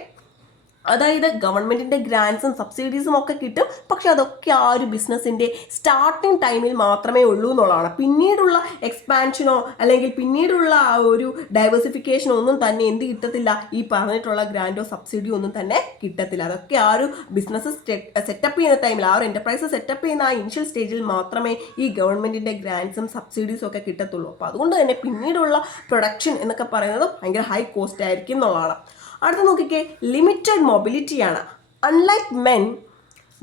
അതായത് ഗവൺമെൻറ്റിൻ്റെ ഗ്രാൻസും സബ്സിഡീസും ഒക്കെ കിട്ടും, പക്ഷെ അതൊക്കെ ആ ഒരു ബിസിനസ്സിൻ്റെ സ്റ്റാർട്ടിങ് ടൈമിൽ മാത്രമേ ഉള്ളൂ എന്നുള്ളതാണ്. പിന്നീടുള്ള എക്സ്പാൻഷനോ അല്ലെങ്കിൽ പിന്നീടുള്ള ആ ഒരു ഡൈവേഴ്സിഫിക്കേഷനോ ഒന്നും തന്നെ എന്ത് കിട്ടത്തില്ല? ഈ പറഞ്ഞിട്ടുള്ള ഗ്രാൻഡോ സബ്സിഡിയോ ഒന്നും തന്നെ കിട്ടത്തില്ല. അതൊക്കെ ആ ഒരു ബിസിനസ് സെറ്റപ്പ് ചെയ്യുന്ന ടൈമിൽ, ആ ഒരു എൻ്റർപ്രൈസ് സെറ്റപ്പ് ചെയ്യുന്ന ആ ഇനിഷ്യൽ സ്റ്റേജിൽ മാത്രമേ ഈ ഗവൺമെൻറ്റിൻ്റെ ഗ്രാൻസും സബ്സിഡീസും ഒക്കെ കിട്ടത്തുള്ളൂ. അപ്പോൾ അതുകൊണ്ട് തന്നെ പിന്നീടുള്ള പ്രൊഡക്ഷൻ എന്നൊക്കെ പറയുന്നത് ഭയങ്കര ഹൈ കോസ്റ്റ് ആയിരിക്കും എന്നുള്ളതാണ്. അടുത്ത നോക്കിക്കേ, ലിമിറ്റഡ് മൊബിലിറ്റിയാണ്. Unlike men,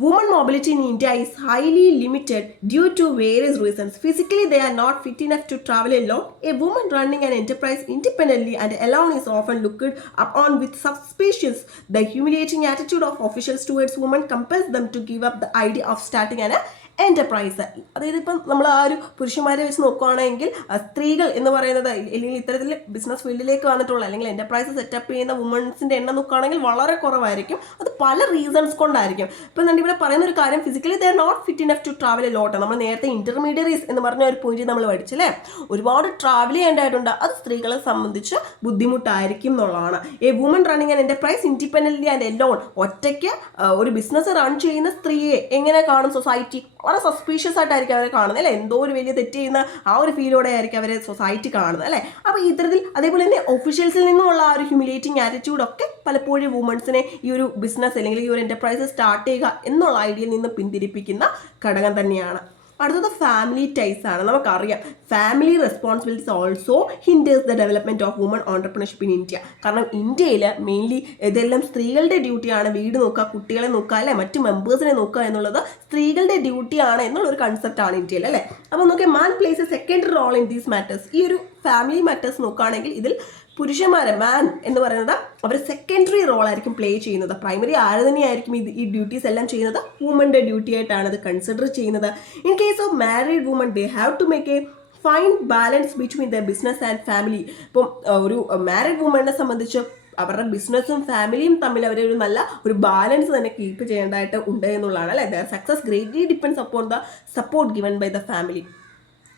women mobility in India is highly limited due to various reasons. Physically, they are not fit enough to travel alone. A woman running an enterprise independently and alone is often looked upon with suspicion. The humiliating attitude of officials towards women compels them to give up the idea of starting an enterprise. അതായത് ഇപ്പം നമ്മൾ ആ ഒരു പുരുഷന്മാരെ വെച്ച് നോക്കുകയാണെങ്കിൽ സ്ത്രീകൾ എന്ന് പറയുന്നത് അല്ലെങ്കിൽ ഇത്തരത്തിൽ ബിസിനസ് ഫീൽഡിലേക്ക് വന്നിട്ടുള്ള അല്ലെങ്കിൽ എന്റർപ്രൈസ് സെറ്റപ്പ് ചെയ്യുന്ന വുമൻസിന്റെ എണ്ണം നോക്കുകയാണെങ്കിൽ വളരെ കുറവായിരിക്കും. അത് പല റീസൺസ് കൊണ്ടായിരിക്കും. ഇപ്പം ഞാൻ ഇവിടെ പറയുന്ന ഒരു കാര്യം, physically they are not fit enough to travel a lot. നമ്മൾ നേരത്തെ ഇന്റർമീഡിയറീസ് എന്ന് പറഞ്ഞ ഒരു പോയിന്റ് നമ്മൾ പഠിച്ചല്ലേ, ഒരുപാട് ട്രാവൽ ചെയ്യേണ്ടതായിട്ടുണ്ട്. അത് സ്ത്രീകളെ സംബന്ധിച്ച് ബുദ്ധിമുട്ടായിരിക്കും എന്നുള്ളതാണ്. A woman running an enterprise independently and alone, ഒറ്റയ്ക്ക് ഒരു ബിസിനസ് റൺ ചെയ്യുന്ന സ്ത്രീയെ എങ്ങനെ കാണും സൊസൈറ്റി? വളരെ സസ്പീഷ്യസ് ആയിട്ടായിരിക്കും അവരെ കാണുന്നത് അല്ലേ, എന്തോ ഒരു വലിയ തെറ്റ് ചെയ്യുന്ന ആ ഒരു ഫീലോടെ ആയിരിക്കും അവരെ സൊസൈറ്റി കാണുന്നത് അല്ലേ. അപ്പോൾ ഇത്തരത്തിൽ അതേപോലെ തന്നെ ഒഫീഷ്യൽസിൽ നിന്നുമുള്ള ആ ഒരു ഹ്യൂമിലേറ്റിംഗ് ആറ്റിറ്റ്യൂഡൊക്കെ പലപ്പോഴും വുമൻസിനെ ഈ ഒരു ബിസിനസ് അല്ലെങ്കിൽ ഈ ഒരു എന്റർപ്രൈസ് സ്റ്റാർട്ട് ചെയ്യുക എന്നുള്ള ഐഡിയയിൽ നിന്ന് പിന്തിരിപ്പിക്കുന്ന ഘടകം തന്നെയാണ്. അടുത്തത് ഫാമിലി ടൈസ് ആണ്. നമുക്കറിയാം family responsibilities also hinders the development of woman entrepreneurship in India. കാരണം ഇന്ത്യയിൽ മെയിൻലി ഇതെല്ലാം സ്ത്രീകളുടെ ഡ്യൂട്ടിയാണ്. വീട് നോക്കുക, കുട്ടികളെ നോക്കുക അല്ലെ, മറ്റ് മെമ്പേഴ്സിനെ നോക്കുക എന്നുള്ളത് സ്ത്രീകളുടെ ഡ്യൂട്ടിയാണ് എന്നുള്ളൊരു കൺസെപ്റ്റാണ് ഇന്ത്യയിൽ അല്ലേ. അപ്പോൾ നോക്കിയാൽ man plays a secondary role in these matters. ഈ ഒരു ഫാമിലി മാറ്റേഴ്സ് നോക്കുകയാണെങ്കിൽ ഇതിൽ പുരുഷന്മാരെ മാൻ എന്ന് പറയുന്നത് അവർ സെക്കൻഡറി റോൾ ആയിരിക്കും പ്ലേ ചെയ്യുന്നത്. പ്രൈമറി ആര് തന്നെയായിരിക്കും ഈ ഡ്യൂട്ടീസ് എല്ലാം ചെയ്യുന്നത്? വുമന്റെ ഡ്യൂട്ടി ആയിട്ടാണ് ഇത് കൺസിഡർ ചെയ്യുന്നത്. In case of married woman they have to make a fine balance between the business and family. ഇപ്പം ഒരു മാരീഡ് വുമനെ സംബന്ധിച്ച് അവരുടെ ബിസിനസ്സും ഫാമിലിയും തമ്മിൽ അവർ ഒരു നല്ല ഒരു ബാലൻസ് തന്നെ കീപ്പ് ചെയ്യേണ്ടതായിട്ട് ഉണ്ട് എന്നുള്ളതാണ് അല്ലേ. The success greatly depends upon the support given by the family.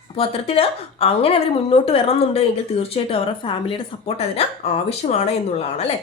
അപ്പോൾ അത്തരത്തിൽ അങ്ങനെ അവർ മുന്നോട്ട് വരണം എന്നുണ്ടെങ്കിൽ തീർച്ചയായിട്ടും അവരുടെ ഫാമിലിയുടെ സപ്പോർട്ട് അതിന് ആവശ്യമാണ് എന്നുള്ളതാണ് അല്ലേ.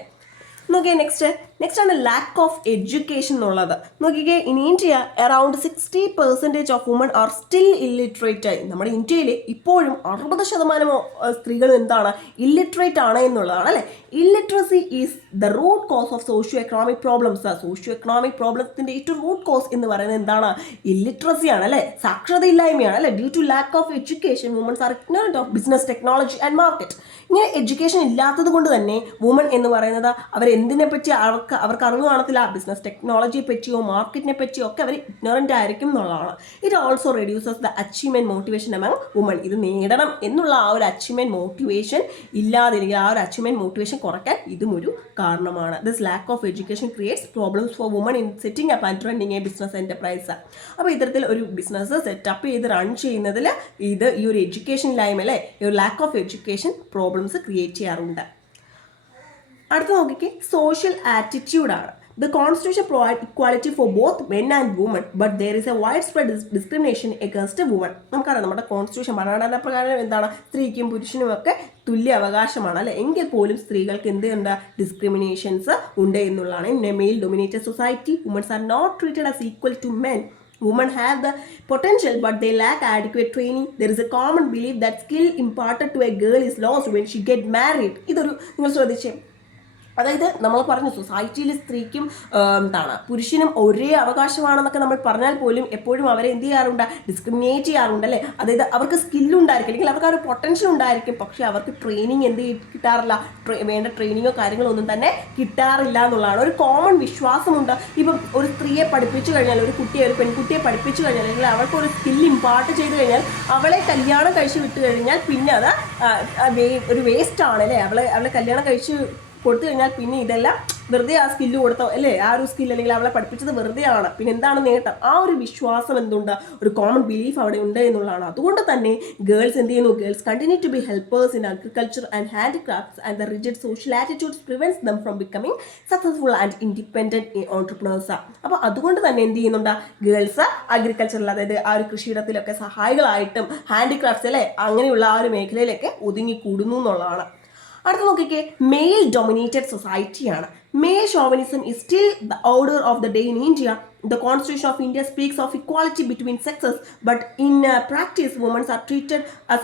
നോക്കിയേ നെക്സ്റ്റ് ആണ് ലാക്ക് ഓഫ് എഡ്യൂക്കേഷൻ എന്നുള്ളത്. നോക്കിക്കേ, in India around 60% of woman are still illiterate. നമ്മുടെ ഇന്ത്യയിൽ ഇപ്പോഴും 60% സ്ത്രീകൾ എന്താണ്, ഇല്ലിറ്ററേറ്റ് ആണ് എന്നുള്ളതാണ് അല്ലേ. Illiteracy is the root cause of socio economic problems. Socio economic പ്രോബ്ലത്തിന്റെ ഏറ്റവും റൂട്ട് കോസ് എന്ന് പറയുന്നത് എന്താണ്? ഇല്ലിറ്ററസി ആണ് അല്ലേ, സാക്ഷരതയില്ലായ്മയാണ് അല്ലേ. Due to lack of education womans are ignorant of business, technology and market. ഇങ്ങനെ എഡ്യൂക്കേഷൻ ഇല്ലാത്തത് കൊണ്ട് തന്നെ വുമൺ എന്ന് പറയുന്നത് അവരെന്തിനെ പറ്റി അവർക്ക് അറിവ് കാണത്തില്ല. ബിസിനസ് ടെക്നോളജിയെ പറ്റിയോ മാർക്കറ്റിനെ പറ്റിയോ ഒക്കെ അവർ ഇഗ്നോറൻ്റ് ആയിരിക്കും എന്നുള്ളതാണ്. It also reduces the achievement motivation among woman. ഇത് നേടണം എന്നുള്ള ആ ഒരു അച്ചീവ്മെന്റ് മോട്ടിവേഷൻ ഇല്ലാതിരിക്കുക, ആ ഒരു അച്ചീവ്മെന്റ് മോട്ടിവേഷൻ കുറയ്ക്കാൻ ഇതും ഒരു കാരണമാണ്. This lakh of education creates problems four woman in setting up and running A business enterprise. അപ്പോൾ ഇത്തരത്തിൽ ഒരു ബിസിനസ് സെറ്റപ്പ് ചെയ്ത് റൺ ചെയ്യുന്നതിൽ ഈ ഒരു എഡ്യൂക്കേഷൻ ഇല്ലായ്മ അല്ലേ, ഈ ഒരു lakh of education problems create ചെയ്യാറുണ്ട്. അടുത്ത നോക്കിക്കേ, social ആറ്റിറ്റ്യൂഡാണ്. The Constitution provides equality for both men and women, but there is a widespread discrimination against women. നമുക്കറിയാം നമ്മുടെ കോൺസ്റ്റിറ്റ്യൂഷൻ ഭരണഘടന പ്രകാരം എന്താണ്, സ്ത്രീക്കും പുരുഷനും ഒക്കെ തുല്യ അവകാശമാണ് അല്ലെ. എങ്കിൽ പോലും സ്ത്രീകൾക്ക് എന്തുണ്ട്, ഡിസ്ക്രിമിനേഷൻസ് ഉണ്ട് എന്നുള്ളതാണ്. In a male dominated society, women are not treated as equal to men. Women have the potential but they lack adequate training. There is a common belief that skill imparted to a girl is lost when she get married. ഇതൊരു നിങ്ങൾ ശ്രദ്ധിച്ചേ, അതായത് നമ്മൾ പറഞ്ഞു സൊസൈറ്റിയിൽ സ്ത്രീക്കും എന്താണ് പുരുഷനും ഒരേ അവകാശമാണെന്നൊക്കെ നമ്മൾ പറഞ്ഞാൽ പോലും എപ്പോഴും അവരെ എന്ത് ചെയ്യാറുണ്ട്, ഡിസ്ക്രിമിനേറ്റ് ചെയ്യാറുണ്ട് അല്ലേ. അതായത് അവർക്ക് സ്കില്ലുണ്ടായിരിക്കും അല്ലെങ്കിൽ അവർക്ക് ആ ഒരു പൊട്ടൻഷ്യൽ ഉണ്ടായിരിക്കും, പക്ഷേ അവർക്ക് ട്രെയിനിങ് എന്ത് കിട്ടാറില്ല, വേണ്ട ട്രെയിനിങ്ങോ കാര്യങ്ങളോ ഒന്നും തന്നെ കിട്ടാറില്ല എന്നുള്ളതാണ്. ഒരു കോമൺ വിശ്വാസമുണ്ട്. ഇപ്പം ഒരു സ്ത്രീയെ പഠിപ്പിച്ചു കഴിഞ്ഞാൽ, ഒരു പെൺകുട്ടിയെ പഠിപ്പിച്ചു കഴിഞ്ഞാൽ അല്ലെങ്കിൽ അവൾക്ക് ഒരു സ്കിൽ ഇമ്പാർട്ട് ചെയ്ത് കഴിഞ്ഞാൽ അവളെ കല്യാണം കഴിച്ച് വിട്ട് കഴിഞ്ഞാൽ പിന്നെ അത് ഒരു വേസ്റ്റ് ആണ് അല്ലേ. അവളെ കല്യാണം കഴിച്ച് കൊടുത്തു കഴിഞ്ഞാൽ പിന്നെ ഇതെല്ലാം വെറുതെ ആ സ്കില്ല് കൊടുത്തോ അല്ലേ, ആ ഒരു സ്കിൽ അല്ലെങ്കിൽ അവളെ പഠിപ്പിച്ചത് വെറുതെ ആണ്, പിന്നെ എന്താണ് നേട്ടം? ആ ഒരു വിശ്വാസം എന്തുണ്ട്, ഒരു കോമൺ ബിലീഫ് അവിടെ ഉണ്ട് എന്നുള്ളതാണ്. അതുകൊണ്ട് തന്നെ ഗേൾസ് എന്ത് ചെയ്യുന്നു, girls continue to be helpers in agriculture and handicrafts and the rigid social attitudes prevents them from becoming successful and independent entrepreneurs. അപ്പോൾ അതുകൊണ്ട് തന്നെ എന്ത് ചെയ്യുന്നുണ്ട്, ഗേൾസ് അഗ്രികൾച്ചറിൽ അതായത് ആ ഒരു കൃഷിയിടത്തിലൊക്കെ സഹായികളായിട്ടും ഹാൻഡിക്രാഫ്റ്റ്സ് അല്ലേ അങ്ങനെയുള്ള ആ ഒരു മേഖലയിലൊക്കെ ഒതുങ്ങിക്കൂടുന്നു എന്നുള്ളതാണ്. അടുത്ത നോക്കിക്കേ, മെയിൽ ഡൊമിനേറ്റഡ് സൊസൈറ്റിയാണ്. Male chauvinism is still the order of the day in India. The Constitution of India speaks of equality between sexes, but in practice, women are treated as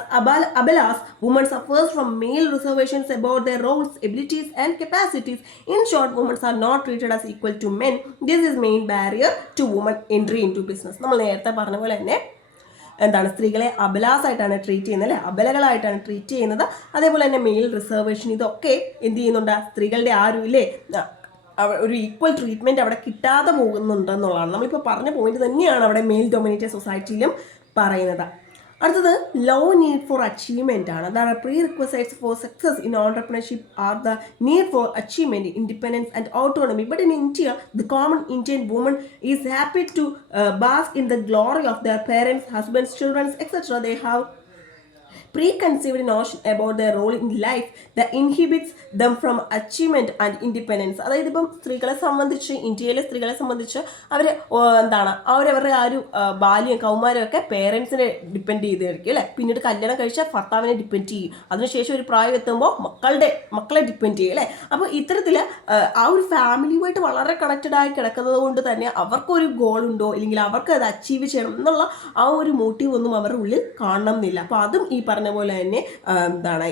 abelas. Women suffer from male reservations about their roles, abilities, and capacities. In short, women are not treated as equal to men. This is main barrier to women entry into business. നമ്മൾ നേരത്തെ പറഞ്ഞ പോലെ തന്നെ എന്താണ്, സ്ത്രീകളെ അബലാസായിട്ടാണ് treat ചെയ്യുന്നത് അല്ലേ, അബലകളായിട്ടാണ് treat ചെയ്യുന്നത്. അതേപോലെ തന്നെ മെയിൽ റിസർവേഷൻ ഇതൊക്കെ എന്ത് ചെയ്യുന്നുണ്ട്, സ്ത്രീകളുടെ ആ ഒരു ഇല്ലേ ഒരു ഈക്വൽ ട്രീറ്റ്മെൻറ്റ് അവിടെ കിട്ടാതെ പോകുന്നുണ്ടെന്നുള്ളതാണ്. നമ്മളിപ്പോൾ പറഞ്ഞ പോയിന്റ് തന്നെയാണ് അവിടെ മെയിൽ ഡൊമിനേറ്റഡ് സൊസൈറ്റിയിലും പറയുന്നത്. അടുത്തത് ലോ നീഡ് ഫോർ അച്ചീവ്മെൻ്റ് ആണ്. അതാണ് prerequisites for success in entrepreneurship are the need for achievement, independence and autonomy. But in India the common Indian woman is happy to bask in the glory of their parents, husbands, children, etc. They have preconceived notion about their role in life that inhibits them from achievement and independence. അതായത് ഇപ്പം സ്ത്രീകളെ സംബന്ധിച്ച്, ഇന്ത്യയിലെ സ്ത്രീകളെ സംബന്ധിച്ച് അവർ എന്താണ് അവരവരുടെ ആ ഒരു ബാല്യം കൗമാരമൊക്കെ പേരൻസിനെ ഡിപ്പെൻഡ് ചെയ്തായിരിക്കും അല്ലേ. പിന്നീട് കല്യാണം കഴിച്ചാൽ ഭർത്താവിനെ ഡിപ്പെൻഡ് ചെയ്യും. അതിനുശേഷം ഒരു പ്രായം എത്തുമ്പോൾ മക്കളെ ഡിപ്പെൻഡ് ചെയ്യും അല്ലേ. അപ്പോൾ ഇത്തരത്തിൽ ആ ഒരു ഫാമിലിയുമായിട്ട് വളരെ കണക്റ്റഡ് ആയി കിടക്കുന്നത് കൊണ്ട് തന്നെ അവർക്കൊരു ഗോൾ ഉണ്ടോ അല്ലെങ്കിൽ അവർക്ക് അത് അച്ചീവ് ചെയ്യണം എന്നുള്ള ആ ഒരു മോട്ടീവ് ഒന്നും അവരുടെ ഉള്ളിൽ കാണണമെന്നില്ല. അപ്പോൾ അതും ഈ പറഞ്ഞ പോലെ തന്നെ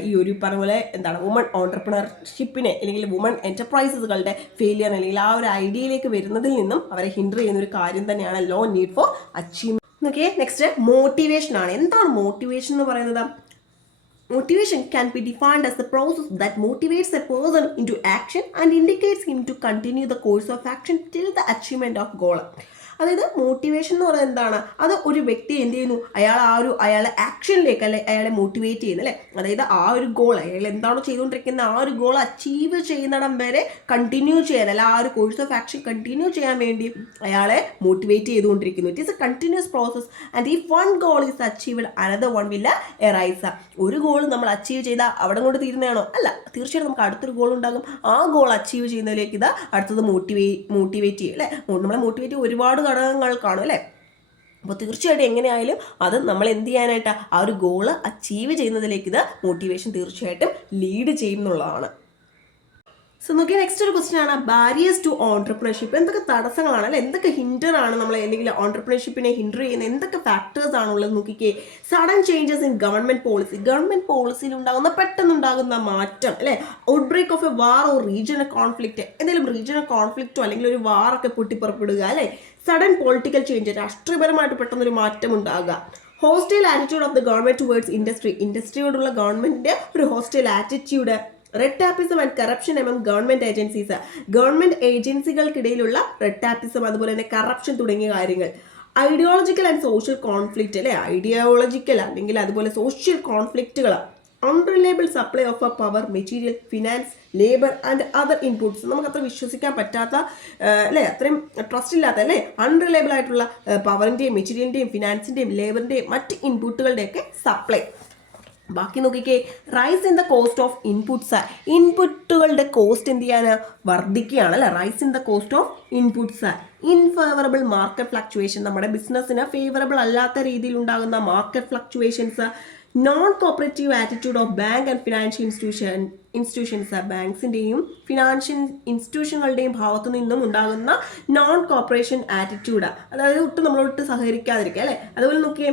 ഈ ഒരു പറഞ്ഞ പോലെ വുമൺ ഓൺട്രപ്രണർഷിപ്പിനെ അല്ലെങ്കിൽ വുമൺ എന്റർപ്രൈസസുകളുടെ ഫെയിലിയർ അല്ലെങ്കിൽ ആ ഒരു ഐഡിയയിലേക്ക് വരുന്നതിൽ നിന്നും അവരെ ഹിൻഡർ ചെയ്യുന്ന ഒരു കാര്യം തന്നെയാണ് low need for achievement. Okay, next motivation ആണ്. എന്താണ് മോട്ടിവേഷൻ എന്ന് പറയുന്നത്? Motivation can be defined as the process that motivates a person into action and indicates him to continue the course of action till the achievement of goal. അതായത് motivation എന്ന് പറയുന്നത് എന്താണ്? അത് ഒരു വ്യക്തി എന്ത് ചെയ്യുന്നു, അയാളെ ആക്ഷനിലേക്ക് അല്ലെ അയാളെ മോട്ടിവേറ്റ് ചെയ്യുന്നു അല്ലേ. അതായത് ആ ഒരു ഗോൾ അയാൾ എന്താണോ ചെയ്തുകൊണ്ടിരിക്കുന്ന ആ ഒരു ഗോൾ അച്ചീവ് ചെയ്യുന്നിടം വരെ കണ്ടിന്യൂ ചെയ്യാൻ അല്ല ആ ഒരു കോഴ്സ് ഓഫ് ആക്ഷൻ കണ്ടിന്യൂ ചെയ്യാൻ വേണ്ടി അയാളെ മോട്ടിവേറ്റ് ചെയ്തുകൊണ്ടിരിക്കുന്നു. It is a continuous process and if one goal is achieved another one will arise. ഒരു ഗോൾ നമ്മൾ അച്ചീവ് ചെയ്താൽ അവിടെ കൊണ്ട് തീരുന്നതാണോ? അല്ല, തീർച്ചയായിട്ടും നമുക്ക് അടുത്തൊരു ഗോൾ ഉണ്ടാകും. ആ ഗോൾ അച്ചീവ് ചെയ്യുന്നതിലേക്ക് ഇത് അടുത്തത് മോട്ടിവേറ്റ് ചെയ്യും അല്ലേ. നമ്മളെ മോട്ടിവേറ്റ് ഒരുപാട് ഘടകങ്ങൾ കാണും അല്ലേ. അപ്പോൾ തീർച്ചയായിട്ടും എങ്ങനെയായാലും അത് നമ്മൾ എന്ത് ചെയ്യാനായിട്ട് ആ ഒരു ഗോള് അച്ചീവ് ചെയ്യുന്നതിലേക്ക് ഇത് മോട്ടിവേഷൻ തീർച്ചയായിട്ടും ലീഡ് ചെയ്യുന്നുള്ളതാണ്. സോ നോക്കിയാൽ നെക്സ്റ്റ് ഒരു ക്വസ്റ്റ്യൻ ആണ് ബാരിയേഴ്സ് ടു ഓൺട്രപ്രണർഷിപ്പ്. എന്തൊക്കെ തടസ്സങ്ങളാണ് അല്ലെ, എന്തൊക്കെ ഹിൻഡർ ആണ് നമ്മൾ അല്ലെങ്കിൽ ഓൺട്രപ്രണർഷിപ്പിനെ ഹിൻഡർ ചെയ്യുന്ന എന്തൊക്കെ ഫാക്ടേഴ്സ് ആണുള്ളത് നോക്കിക്കേ. സഡൻ ചേഞ്ചസ് ഇൻ ഗവൺമെന്റ് പോളിസിയിൽ ഉണ്ടാകുന്ന പെട്ടെന്നുണ്ടാകുന്ന മാറ്റം അല്ലെ. Outbreak of a war or regional conflict, എന്തെങ്കിലും റീജിയണൽ കോൺഫ്ലിക്റ്റോ അല്ലെങ്കിൽ ഒരു വാറൊക്കെ പൊട്ടിപ്പുറപ്പെടുക അല്ലെ. സഡൻ പൊളിറ്റിക്കൽ ചേഞ്ച്, രാഷ്ട്രീയപരമായിട്ട് പെട്ടെന്നൊരു മാറ്റം ഉണ്ടാകുക. Hostile attitude of the government towards ഇൻഡസ്ട്രിയോടുള്ള ഗവൺമെന്റിന്റെ ഒരു hostile attitude. Red tapism and corruption among government agencies, government ഏജൻസികൾക്കിടയിലുള്ള റെഡ് ടാപ്പിസം അതുപോലെ തന്നെ കറപ്ഷൻ തുടങ്ങിയ കാര്യങ്ങൾ. ഐഡിയോളജിക്കൽ ആൻഡ് സോഷ്യൽ കോൺഫ്ലിക്റ്റ് അല്ലെ, ഐഡിയോളജിക്കൽ അല്ലെങ്കിൽ അതുപോലെ സോഷ്യൽ കോൺഫ്ലിക്റ്റുകൾ. Unreliable supply of power, material, finance, labour and other inputs. നമുക്കത്ര വിശ്വസിക്കാൻ പറ്റാത്ത അല്ലേ, അത്രയും ട്രസ്റ്റ് ഇല്ലാത്ത അല്ലേ അൺറിലയബിൾ ആയിട്ടുള്ള പവറിൻ്റെയും മെറ്റീരിയലിൻ്റെയും ഫിനാൻസിൻ്റെയും ലേബറിൻ്റെയും മറ്റ് ഇൻപുട്ടുകളുടെയൊക്കെ സപ്ലൈ. ബാക്കി നോക്കിക്കേ, rise in the cost of inputs. ഇൻപുട്ടുകളുടെ കോസ്റ്റ് എന്ത് ചെയ്യാൻ വർദ്ധിക്കുകയാണ് അല്ലേ. Rise in the cost of inputs. Unfavourable market fluctuation, നമ്മുടെ ബിസിനസ്സിന് ഫേവറബിൾ അല്ലാത്ത രീതിയിൽ ഉണ്ടാകുന്ന market fluctuations. Non cooperative attitude of bank and financial institutions, ബാങ്ക്സിൻ്റെയും ഫിനാൻഷ്യൽ ഇൻസ്റ്റിറ്റ്യൂഷനുകളുടെയും ഭാഗത്തു നിന്നും ഉണ്ടാകുന്ന നോൺ കോപ്പറേഷൻ ആറ്റിറ്റ്യൂഡ്, അതായത് ഒട്ടും നമ്മളൊട്ട് സഹകരിക്കാതിരിക്കുക അല്ലേ. അതുപോലെ നോക്കിയേ,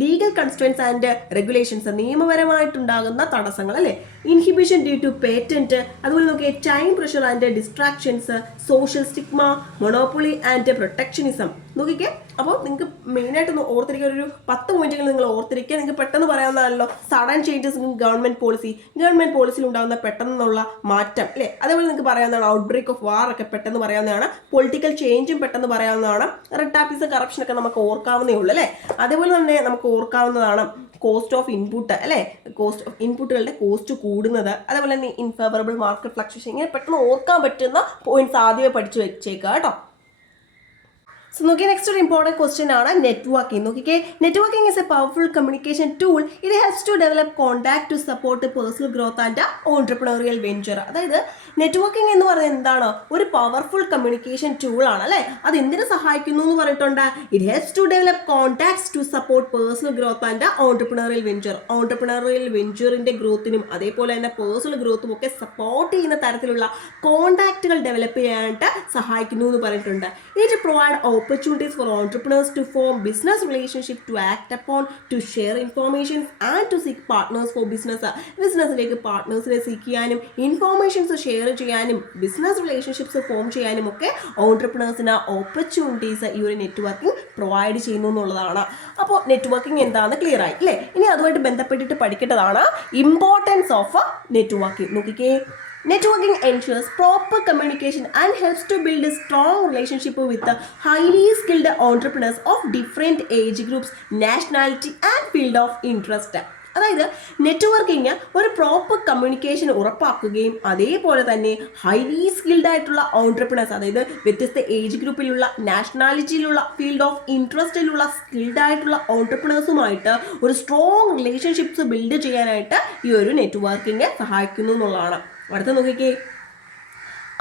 ലീഗൽ കൺസ്ട്രെയിൻസ് ആൻഡ് റെഗുലേഷൻസ്, നിയമപരമായിട്ടുണ്ടാകുന്ന തടസ്സങ്ങൾ അല്ലേ. ഇൻഹിബിഷൻ ഡ്യൂ ടു പേറ്റന്റ്, അതുപോലെ നോക്കിയാൽ time pressure and distractions, social stigma, monopoly and protectionism. നോക്കിക്കേ, അപ്പോൾ നിങ്ങൾക്ക് മെയിനായിട്ട് ഓർത്തിരിക്കുക ഒരു 10 പോയിന്റുകൾ നിങ്ങൾ ഓർത്തിരിക്കുക. നിങ്ങൾക്ക് പെട്ടെന്ന് പറയാവുന്നതാണല്ലോ സഡൻ ചേഞ്ചസ് ഇൻ ഗവൺമെന്റ് പോളിസിയിൽ ഉണ്ടാകുന്ന പെട്ടെന്നുള്ള മാറ്റം അല്ലേ. അതേപോലെ നിങ്ങൾക്ക് പറയാവുന്നതാണ് ഔട്ട് ബ്രേക്ക് ഓഫ് വാർ ഒക്കെ പെട്ടെന്ന് പറയാവുന്നതാണ്. പൊളിറ്റിക്കൽ ചേഞ്ചും പെട്ടെന്ന് പറയാവുന്നതാണ്. റെഡ് ടാപ്പിസം, കറപ്ഷനൊക്കെ നമുക്ക് ഓർക്കാവുന്നേ ഉള്ളൂ അല്ലേ. അതേപോലെ തന്നെ നമുക്ക് ഓർക്കാവുന്നതാണ് കോസ്റ്റ് ഓഫ് ഇൻപുട്ട് അല്ലേ, കോസ്റ്റ് ഓഫ് ഇൻപുട്ടുകളുടെ കോസ്റ്റ് കൂടുന്നത്. അതേപോലെ തന്നെ ഇൻഫേവറബിൾ മാർക്കറ്റ് ഫ്ലക്ച്വേഷൻ. ഇങ്ങനെ പെട്ടെന്ന് ഓർക്കാൻ പറ്റുന്ന പോയിന്റ്സ് ആദ്യമേ പഠിച്ചു വെച്ചേക്കുക കേട്ടോ. സോ നോക്കിയാൽ നെക്സ്റ്റ് ഒരു ഇമ്പോർട്ടൻറ്റ് ക്വസ്റ്റ്യൻ ആണ് നെറ്റ്വർക്കിംഗ്. നോക്കിക്കേ, networking is a powerful communication tool. It helps to develop contact to support personal growth and entrepreneurial venture. അതായത് നെറ്റ്വർക്കിംഗ് എന്ന് പറയുന്നത് എന്താണ്? ഒരു പവർഫുൾ കമ്മ്യൂണിക്കേഷൻ ടൂൾ ആണ് അല്ലേ. അത് എന്തിനു സഹായിക്കുന്നു എന്ന് പറഞ്ഞിട്ടുണ്ട്? It helps to develop contacts to support personal growth and entrepreneurial venture. Entrepreneurial വെഞ്ചറിന്റെ ഗ്രോത്തിനും അതേപോലെ തന്നെ പേഴ്സണൽ ഗ്രോത്തും ഒക്കെ സപ്പോർട്ട് ചെയ്യുന്ന തരത്തിലുള്ള കോൺടാക്റ്റുകൾ ഡെവലപ്പ് ചെയ്യാനായിട്ട് സഹായിക്കുന്നു എന്ന് പറഞ്ഞിട്ടുണ്ട്. It provide opportunities for entrepreneurs to form business relationships, to act upon, to share information and to seek partners for business. ബിസിനസ്സിലേക്ക് പാർട്ട്നേഴ്സിനെ സീക്ക് ചെയ്യാനും ഇൻഫോർമേഷൻസ് ഷെയർ ചെയ്യാനും ബിസിനസ് റിലേഷൻഷിപ്സ് ഫോം ചെയ്യാനും ഒക്കെ ഓൺട്രപ്രണേഴ്സിന് ഓപ്പർച്യൂണിറ്റീസ് ഈ ഒരു നെറ്റ്വർക്കിംഗ് പ്രൊവൈഡ് ചെയ്യുന്നു എന്നുള്ളതാണ്. അപ്പോൾ നെറ്റ്വർക്കിംഗ് എന്താണെന്ന് ക്ലിയർ ആയി അല്ലേ. ഇനി അതുമായിട്ട് ബന്ധപ്പെട്ടിട്ട് പഠിക്കേണ്ടതാണ് ഇമ്പോർട്ടൻസ് ഓഫ് നെറ്റ്വർക്കിംഗ്. നോക്കിക്കേ, Networking ensures proper communication and helps to build a strong relationship with the highly skilled entrepreneurs of different age groups, nationality and field of interest. അതായത് നെറ്റ്വർക്കിംഗ് ഒരു proper communication ഉറപ്പാക്കുകയും അതേപോലെ തന്നെ highly skilled ആയിട്ടുള്ള entrepreneurs, അതായത് വ്യത്യസ്ത age ഗ്രൂപ്പിലുള്ള, നാഷണാലിറ്റിയിലുള്ള, field of ഇൻട്രസ്റ്റിലുള്ള skilled ആയിട്ടുള്ള ഓൺട്രപ്രണേഴ്സുമായിട്ട് ഒരു സ്ട്രോങ് റിലേഷൻഷിപ്സ് ബിൽഡ് ചെയ്യാനായിട്ട് ഈ ഒരു നെറ്റ്വർക്കിംഗ് സഹായിക്കുന്നു എന്നുള്ളതാണ്. അടുത്ത നോക്കിക്കേ,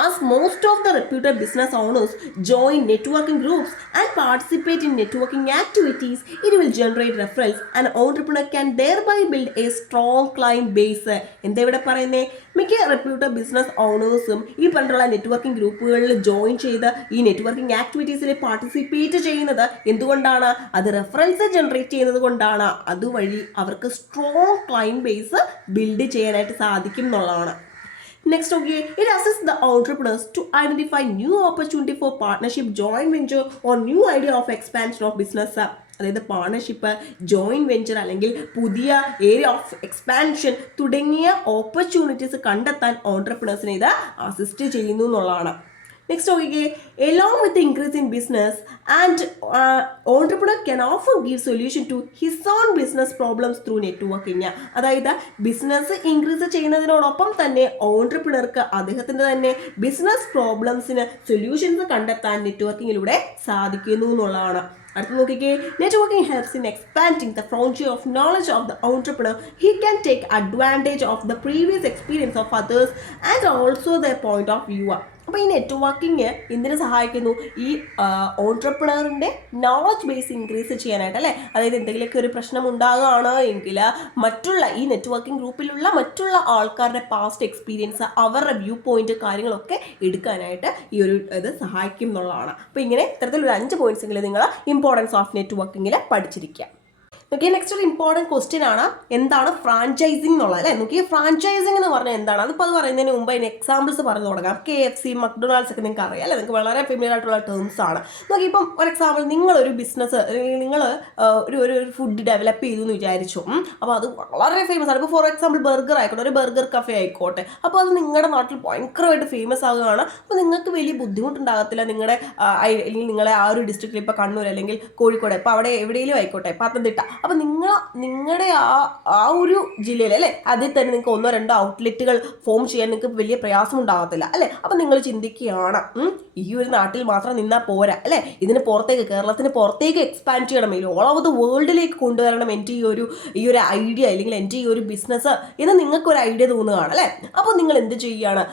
as most of the reputed business owners join networking groups and participate in networking activities, it will generate referrals and entrepreneur can thereby build a strong client base. എന്താ ഇവിടെ പറയുന്നത്? മിക്ക റെപ്യൂട്ടഡ് ബിസിനസ് ഓണേഴ്സും ഈ പറഞ്ഞിട്ടുള്ള നെറ്റ്വർക്കിംഗ് ഗ്രൂപ്പുകളിൽ join ചെയ്ത് ഈ networking ആക്ടിവിറ്റീസിൽ participate ചെയ്യുന്നത് എന്തുകൊണ്ടാണ്? അത് റെഫറൻസ് ജനറേറ്റ് ചെയ്യുന്നത് കൊണ്ടാണ്. അതുവഴി അവർക്ക് സ്ട്രോങ് ക്ലയൻറ്റ് ബേസ് ബിൽഡ് ചെയ്യാനായിട്ട് സാധിക്കും എന്നുള്ളതാണ്. Next, okay, it assists the entrepreneurs to identify new opportunity for partnership, joint venture or new idea of expansion of business. അതായത് പാർട്ണർഷിപ്പ്, ജോയിൻറ്റ് വെഞ്ചർ അല്ലെങ്കിൽ പുതിയ ഏരിയ ഓഫ് എക്സ്പാൻഷൻ തുടങ്ങിയ opportunities കണ്ടെത്താൻ ഓൺട്രപ്രണേഴ്സിനെ ഇത് assist ചെയ്യുന്നു എന്നുള്ളതാണ്. നെക്സ്റ്റ് നോക്കിക്കേ, along with the increase in business and entrepreneur can often give solution to his own business problems through networking. അതായത് ബിസിനസ് ഇൻക്രീസ് ചെയ്യുന്നതിനോടൊപ്പം തന്നെ ഓൺട്രപ്രണർക്ക് അദ്ദേഹത്തിൻ്റെ തന്നെ ബിസിനസ് പ്രോബ്ലംസിന് സൊല്യൂഷൻസ് കണ്ടെത്താൻ നെറ്റ്വർക്കിങ്ങിലൂടെ സാധിക്കുന്നു എന്നുള്ളതാണ്. അടുത്ത നോക്കിക്കേ, networking helps in expanding the frontier of knowledge of the entrepreneur. He can take advantage of the previous experience of others and also the point of view. അപ്പോൾ ഈ നെറ്റ്വർക്കിംഗ് എന്തിനു സഹായിക്കുന്നു? ഈ ഓൺട്രപ്രണറിൻ്റെ നോളജ് ബേസ് ഇൻക്രീസ് ചെയ്യാനായിട്ട് അല്ലേ. അതായത് എന്തെങ്കിലുമൊക്കെ ഒരു പ്രശ്നം ഉണ്ടാകുകയാണ് എങ്കിൽ മറ്റുള്ള ഈ നെറ്റ്വർക്കിംഗ് ഗ്രൂപ്പിലുള്ള മറ്റുള്ള ആൾക്കാരുടെ പാസ്റ്റ് എക്സ്പീരിയൻസ്, അവരുടെ വ്യൂ പോയിന്റ്, കാര്യങ്ങളൊക്കെ എടുക്കാനായിട്ട് ഈ ഒരു ഇത് സഹായിക്കും എന്നുള്ളതാണ്. അപ്പോൾ ഇങ്ങനെ ഇത്തരത്തിലൊരു 5 പോയിന്റ്സെങ്കിലും നിങ്ങൾ ഇമ്പോർട്ടൻസ് ഓഫ് നെറ്റ്വർക്കിങ്ങിൽ പഠിച്ചിരിക്കുക. നോക്കിയ നെക്സ്റ്റ് ഒരു ഇമ്പോർട്ടൻറ്റ് ക്വസ്റ്റ്യൻ ആണ്, എന്താണ് ഫ്രാഞ്ചൈസിങ് എന്നുള്ളത് അല്ലേ. നോക്കിയ ഫ്രാഞ്ചൈസിങ് എന്ന് പറഞ്ഞാൽ എന്താണ്? അതിപ്പോൾ അത് പറയുന്നതിന് മുമ്പ് അതിന് എക്സാമ്പിൾസ് പറഞ്ഞു തുടങ്ങാം. KFC, മക്ഡൊണാൾഡ്സ് ഒക്കെ നിങ്ങൾക്ക് അറിയാം അല്ലേ, നിങ്ങൾക്ക് വളരെ ഫെമിലിയർ ആയിട്ടുള്ള ടേംസ് ആണ്. നോക്കി ഇപ്പം ഒരു എക്സാമ്പിൾ, നിങ്ങളൊരു ബിസിനസ്, നിങ്ങൾ ഒരു ഫുഡ് ഡെവലപ്പ് ചെയ്തു എന്ന് വിചാരിച്ചു. അപ്പോൾ അത് വളരെ ഫേമസ് ആണ്. ഇപ്പോൾ ഫോർ എക്സാമ്പിൾ ബർഗർ ആയിക്കോട്ടെ, ഒരു ബർഗർ കഫേ ആയിക്കോട്ടെ. അപ്പോൾ അത് നിങ്ങളുടെ നാട്ടിൽ ഭയങ്കരമായിട്ട് ഫേമസ് ആകുകയാണ്. അപ്പോൾ നിങ്ങൾക്ക് വലിയ ബുദ്ധിമുട്ടുണ്ടാകത്തില്ല നിങ്ങളുടെ അല്ലെങ്കിൽ നിങ്ങളെ ആ ഒരു ഡിസ്ട്രിക്റ്റിൽ, ഇപ്പോൾ കണ്ണൂർ അല്ലെങ്കിൽ കോഴിക്കോട്, ഇപ്പോൾ അവിടെ എവിടെയെങ്കിലും ആയിക്കോട്ടെ, പത്തനംതിട്ട, അപ്പോൾ നിങ്ങളുടെ ആ ഒരു ജില്ലയിൽ അല്ലേ അതിൽ തന്നെ നിങ്ങൾക്ക് 1-2 ഔട്ട്ലെറ്റുകൾ ഫോം ചെയ്യാൻ നിങ്ങൾക്ക് വലിയ പ്രയാസം ഉണ്ടാകത്തില്ല അല്ലേ. അപ്പോൾ നിങ്ങൾ ചിന്തിക്കുകയാണ്, ഈ ഒരു നാട്ടിൽ മാത്രം നിന്നാൽ പോരാ അല്ലേ, ഇതിന് പുറത്തേക്ക്, കേരളത്തിന് പുറത്തേക്ക് എക്സ്പാൻഡ് ചെയ്യണമെങ്കിൽ ഓൾ ഓവർ ദ വേൾഡിലേക്ക് കൊണ്ടുവരണം എൻ്റെ ഈ ഒരു ഐഡിയ അല്ലെങ്കിൽ എൻ്റെ ഈ ഒരു ബിസിനസ് എന്ന് നിങ്ങൾക്കൊരു ഐഡിയ തോന്നുകയാണ് അല്ലേ. അപ്പോൾ നിങ്ങൾ എന്ത് ചെയ്യുകയാണ്?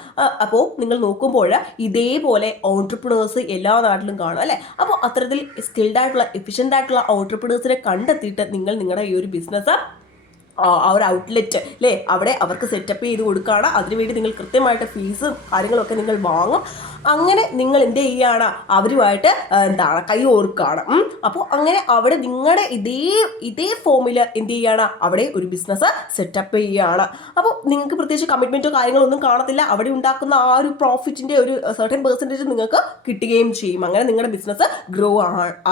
അപ്പോൾ നിങ്ങൾ നോക്കുമ്പോൾ ഇതേപോലെ ഓൺട്രപ്രണേഴ്സ് എല്ലാ നാട്ടിലും കാണും അല്ലേ. അപ്പോൾ അത്തരത്തിൽ സ്കിൽഡ് ആയിട്ടുള്ള, എഫിഷ്യൻ്റ് ആയിട്ടുള്ള ഓൺട്രപ്രണേഴ്സിനെ കണ്ടെത്തിയിട്ട് നിങ്ങളുടെ ഈ ഒരു ബിസിനസ്, ആ ഒരു ഔട്ട്ലെറ്റ് അല്ലേ, അവിടെ അവർക്ക് സെറ്റപ്പ് ചെയ്ത് കൊടുക്കുകയാണ്. അതിനുവേണ്ടി നിങ്ങൾ കൃത്യമായിട്ട് ഫീസും കാര്യങ്ങളൊക്കെ നിങ്ങൾ വാങ്ങും. അങ്ങനെ നിങ്ങൾ എന്ത് ചെയ്യുകയാണ്? അവരുമായിട്ട് കൈ ഓർക്കുകയാണ്. അപ്പോൾ അങ്ങനെ അവിടെ നിങ്ങളുടെ ഇതേ ഫോമിൽ എന്ത് ചെയ്യുകയാണ്? അവിടെ ഒരു ബിസിനസ് സെറ്റപ്പ് ചെയ്യുകയാണ്. അപ്പോൾ നിങ്ങൾക്ക് പ്രത്യേകിച്ച് കമ്മിറ്റ്മെൻറ്റോ കാര്യങ്ങളൊന്നും കാണത്തില്ല. അവിടെ ഉണ്ടാക്കുന്ന ആ ഒരു പ്രോഫിറ്റിൻ്റെ ഒരു സർട്ടൻ പെർസെൻറ്റേജ് നിങ്ങൾക്ക് കിട്ടുകയും ചെയ്യും. അങ്ങനെ നിങ്ങളുടെ ബിസിനസ് ഗ്രോ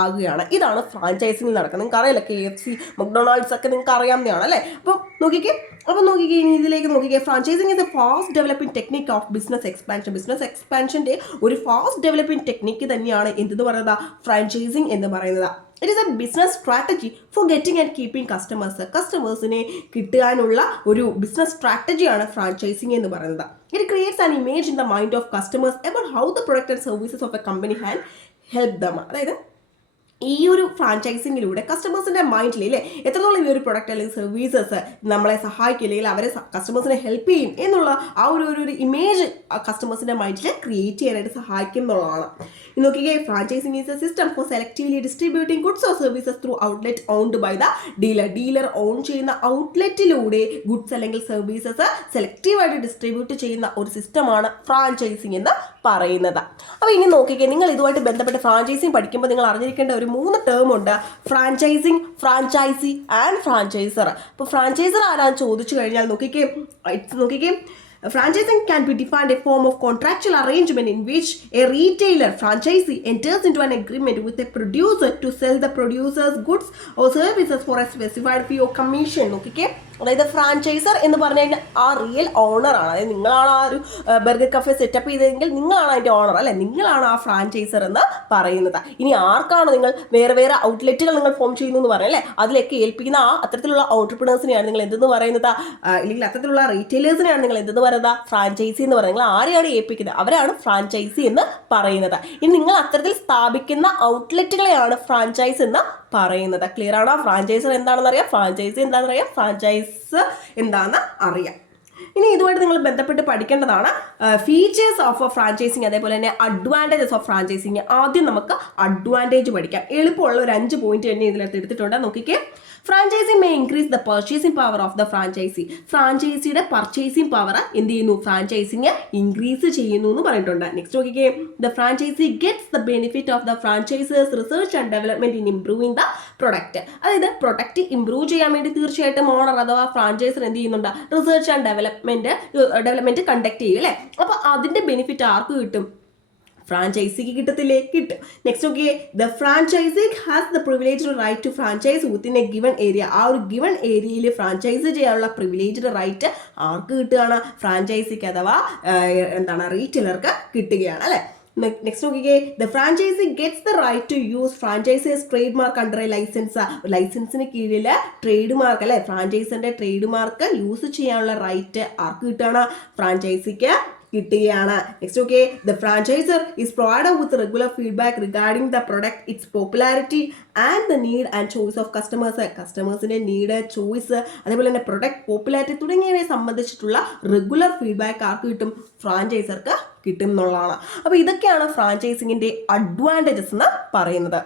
ആകുകയാണ്. ഇതാണ് ഫ്രാഞ്ചൈസിങ് നടക്കുന്നത്. നിങ്ങൾക്ക് അറിയില്ല, KFC, മക്ഡൊണാൾഡ്സ് ഒക്കെ നിങ്ങൾക്ക് അറിയാവുന്നതാണ് അല്ലേ. അപ്പോൾ നോക്കിക്കേ, ഇനി ഇതിലേക്ക് നോക്കിക്കേ, franchising is a fast developing technique of business expansion. Business എക്സ്പാൻഷൻ്റെ ഒരു ഫാസ്റ്റ് ഡെവലപ്പിംഗ് ടെക്നിക്ക് തന്നെയാണ് എന്തെന്ന് പറയുന്നത്? ഫ്രാഞ്ചൈസിങ് എന്ന് പറയുന്നത്. It is a business strategy for getting and keeping കസ്റ്റമേഴ്സിനെ കിട്ടാനുള്ള ഒരു ബിസിനസ് സ്ട്രാറ്റജിയാണ് ഫ്രാഞ്ചൈസിങ് എന്ന് പറയുന്നത്. It creates an image in the mind of customers about how the product and services of a company can help them. അതായത് ഈ ഒരു ഫ്രാഞ്ചൈസിങ്ങിലൂടെ കസ്റ്റമേഴ്സിൻ്റെ മൈൻഡിൽ അല്ലേ എത്രത്തോളം ഈ ഒരു പ്രൊഡക്റ്റ് അല്ലെങ്കിൽ സർവീസസ് നമ്മളെ സഹായിക്കും അല്ലെങ്കിൽ അവരെ കസ്റ്റമേഴ്സിനെ ഹെൽപ്പ് ചെയ്യും എന്നുള്ള ആ ഒരു ഇമേജ് കസ്റ്റമേഴ്സിൻ്റെ മൈൻഡിൽ ക്രിയേറ്റ് ചെയ്യാനായിട്ട് സഹായിക്കും എന്നുള്ളതാണ്. നോക്കിക്കേ, franchising is a system for selectively distributing goods or services through outlet owned by the dealer own ചെയ്യുന്ന ഔട്ട്ലെറ്റിലൂടെ ഗുഡ്സ് അല്ലെങ്കിൽ സർവീസസ് സെലക്റ്റീവായിട്ട് ഡിസ്ട്രിബ്യൂട്ട് ചെയ്യുന്ന ഒരു സിസ്റ്റമാണ് ഫ്രാഞ്ചൈസിങ് എന്ന് പറയുന്നത്. അപ്പോൾ ഇനി നോക്കിക്കേ, നിങ്ങൾ ഇതുമായിട്ട് ബന്ധപ്പെട്ട് ഫ്രാഞ്ചൈസിങ് പഠിക്കുമ്പോൾ നിങ്ങൾ അറിഞ്ഞിരിക്കേണ്ട ഒരു 3 ടേം ഉണ്ട്: ഫ്രാഞ്ചൈസിങ്, ഫ്രാഞ്ചൈസി ആൻഡ് ഫ്രാഞ്ചൈസർ. അപ്പോൾ ഫ്രാഞ്ചൈസർ ആരാന്ന് ചോദിച്ചു കഴിഞ്ഞാൽ നോക്കിക്കേ, Franchising can be defined a form of contractual arrangement in which a retailer franchisee enters into an agreement with a producer to sell the producer's goods or services for a specified fee or commission. നോക്കിക്കേ, അതായത് franchisor എന്ന് പറഞ്ഞു കഴിഞ്ഞാൽ ആ real ഓണറാണ്. അതായത് നിങ്ങളാണ് ആ ഒരു ബർഗർ കഫേ സെറ്റപ്പ് ചെയ്തതെങ്കിൽ നിങ്ങളാണ് അതിൻ്റെ ഓണർ, അല്ലെ, നിങ്ങളാണ് ആ ഫ്രാഞ്ചൈസർ എന്ന് പറയുന്നത്. ഇനി ആർക്കാണോ നിങ്ങൾ വേറെ ഔട്ട്ലെറ്റുകൾ നിങ്ങൾ ഫോം ചെയ്യുന്നു എന്ന് പറയും, അല്ലേ, അതിലേക്ക് ഏൽപ്പിക്കുന്ന ആ അത്തരത്തിലുള്ള ഓൺട്രപ്രണേഴ്സിനെയാണ് നിങ്ങൾ എന്തെന്ന് പറയുന്നത്, അല്ലെങ്കിൽ അത്തരത്തിലുള്ള റീറ്റെയിലേഴ്സിനെയാണ് നിങ്ങൾ എന്തെന്ന് പറയുന്നത്, ഫ്രാഞ്ചൈസി എന്ന് പറയുന്നത്. നിങ്ങൾ ആരെയാണ് ഏൽപ്പിക്കുന്നത് അവരാണ് ഫ്രാഞ്ചൈസി എന്ന് പറയുന്നത്. ഇനി നിങ്ങൾ അത്തരത്തിൽ സ്ഥാപിക്കുന്ന ഔട്ട്ലെറ്റുകളെയാണ് ഫ്രാഞ്ചൈസ് എന്ന് പറയുന്നത്. ക്ലിയർ ആണോ? ഫ്രാഞ്ചൈസർ എന്താണെന്ന് അറിയാം, ഫ്രാഞ്ചൈസി എന്താണെന്ന് അറിയാം, ഫ്രാഞ്ചൈസ് എന്താണെന്ന് അറിയാം. ഇനി ഇതുമായിട്ട് നിങ്ങൾ ബന്ധപ്പെട്ട് പഠിക്കേണ്ടതാണ് ഫീച്ചേഴ്സ് ഓഫ് ഫ്രാഞ്ചൈസിങ്, അതേപോലെ തന്നെ അഡ്വാൻറ്റേജസ് ഓഫ് ഫ്രാഞ്ചൈസിങ്. ആദ്യം നമുക്ക് അഡ്വാൻറ്റേജ് പഠിക്കാം. എളുപ്പമുള്ള ഒരു 5 പോയിന്റ് തന്നെ ഇതിനകത്ത് എടുത്തിട്ടുണ്ട്. നോക്കിക്കേ, franchising may increase the purchasing power of the franchisee. ഫ്രാഞ്ചൈസിയുടെ പർച്ചേസിംഗ് പവർ എന്ത് ചെയ്യുന്നു, ഫ്രാഞ്ചൈസിങ് ഇൻക്രീസ് ചെയ്യുന്നു എന്ന് പറഞ്ഞിട്ടുണ്ട്. നെക്സ്റ്റ് നോക്കിക്കേ, the franchisee gets the benefit of the franchisor's research and development in improving the product. അതായത് പ്രൊഡക്റ്റ് ഇംപ്രൂവ് ചെയ്യാൻ വേണ്ടി തീർച്ചയായിട്ടും ഓണർ അഥവാ ഫ്രാഞ്ചൈസർ എന്ത് ചെയ്യുന്നുണ്ട്, റിസർച്ച് ആൻഡ് ഡെവലപ്മെന്റ് കണ്ടക്ട് ചെയ്യും, അല്ലേ. അപ്പൊ അതിന്റെ ബെനിഫിറ്റ് ആർക്ക് കിട്ടും, ഫ്രാഞ്ചൈസിക്ക് കിട്ടത്തില്ലേ? കിട്ടും. നെക്സ്റ്റ് നോക്കിയേ, the franchisee has the privileged right to franchise within a given area. ആ ഒരു ഗിവൺ ഏരിയയിൽ ഫ്രാഞ്ചൈസ് ചെയ്യാനുള്ള പ്രിവിലേജ്ഡ് റൈറ്റ് ആർക്ക് കിട്ടുകയാണ്, ഫ്രാഞ്ചൈസിക്ക് അഥവാ റീറ്റെയിലർക്ക് കിട്ടുകയാണ്, അല്ലേ. നെക്സ്റ്റ് നോക്കിക്കേ, the franchisee gets the right to use franchisor's trademark under a licence. ലൈസൻസിന് കീഴിൽ ട്രേഡ് മാർക്ക്, അല്ലെ, ഫ്രാഞ്ചൈസിന്റെ ട്രേഡ് മാർക്ക് യൂസ് ചെയ്യാനുള്ള റൈറ്റ് ആർക്ക് കിട്ടുകയാണ്, ഫ്രാഞ്ചൈസിക്ക് കിട്ടുകയാണ്. Next okay, the franchisor is provided with regular feedback regarding the product, its popularity and the need and choice of customers. കസ്റ്റമേഴ്സിന്റെ നീഡ്, ചോയ്സ്, അതേപോലെ തന്നെ പ്രൊഡക്റ്റ് പോപ്പുലാരിറ്റി തുടങ്ങിയവയെ സംബന്ധിച്ചിട്ടുള്ള റെഗുലർ ഫീഡ്ബാക്ക് ആർക്ക് കിട്ടും, ഫ്രാഞ്ചൈസർക്ക് കിട്ടും എന്നുള്ളതാണ്. അപ്പോൾ ഇതൊക്കെയാണ് ഫ്രാഞ്ചൈസിങ്ങിന്റെ അഡ്വാൻറ്റേജസ് എന്ന് പറയുന്നത്.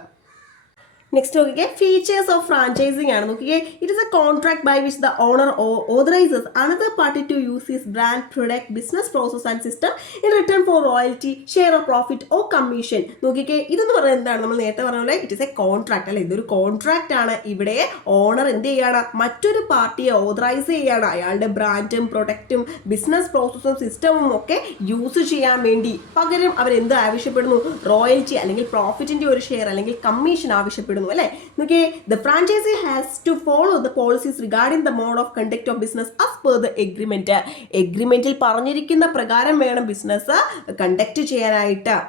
നെക്സ്റ്റ് നോക്കിക്കേ, ഫീച്ചേഴ്സ് ഓഫ് ഫ്രാഞ്ചൈസിങ് ആണ്. നോക്കിക്കേ, it is a contract by which the owner authorises another party to use his brand, product, business process and system in return for royalty, share of profit or commission. നോക്കിക്കേ, ഇതെന്ന് പറയുന്നത് എന്താണ്, നമ്മൾ നേരത്തെ പറഞ്ഞ പോലെ ഇറ്റ് ഇസ് എ കോൺട്രാക്ട്, അല്ലെ, ഇതൊരു കോൺട്രാക്ട് ആണ്. ഇവിടെ ഓണർ എന്ത് ചെയ്യാണ്, മറ്റൊരു പാർട്ടിയെ ഓതറൈസ് ചെയ്യാണ് അയാളുടെ ബ്രാൻഡും പ്രൊഡക്റ്റും ബിസിനസ് പ്രോസസ്സും സിസ്റ്റവും ഒക്കെ യൂസ് ചെയ്യാൻ വേണ്ടി. പകരം അവരെന്ത് ആവശ്യപ്പെടുന്നു, റോയൽറ്റി അല്ലെങ്കിൽ പ്രോഫിറ്റിന്റെ ഒരു ഷെയർ അല്ലെങ്കിൽ കമ്മീഷൻ ആവശ്യപ്പെടുന്നു, അല്ലെ. നോക്കിയേ, the franchisee has to follow the policies regarding the mode of conduct of business as per the agreement. എഗ്രിമെന്റിൽ പറഞ്ഞിരിക്കുന്ന പ്രകാരം വേണം ബിസിനസ് കണ്ടക്ട് ചെയ്യാനായിട്ട്.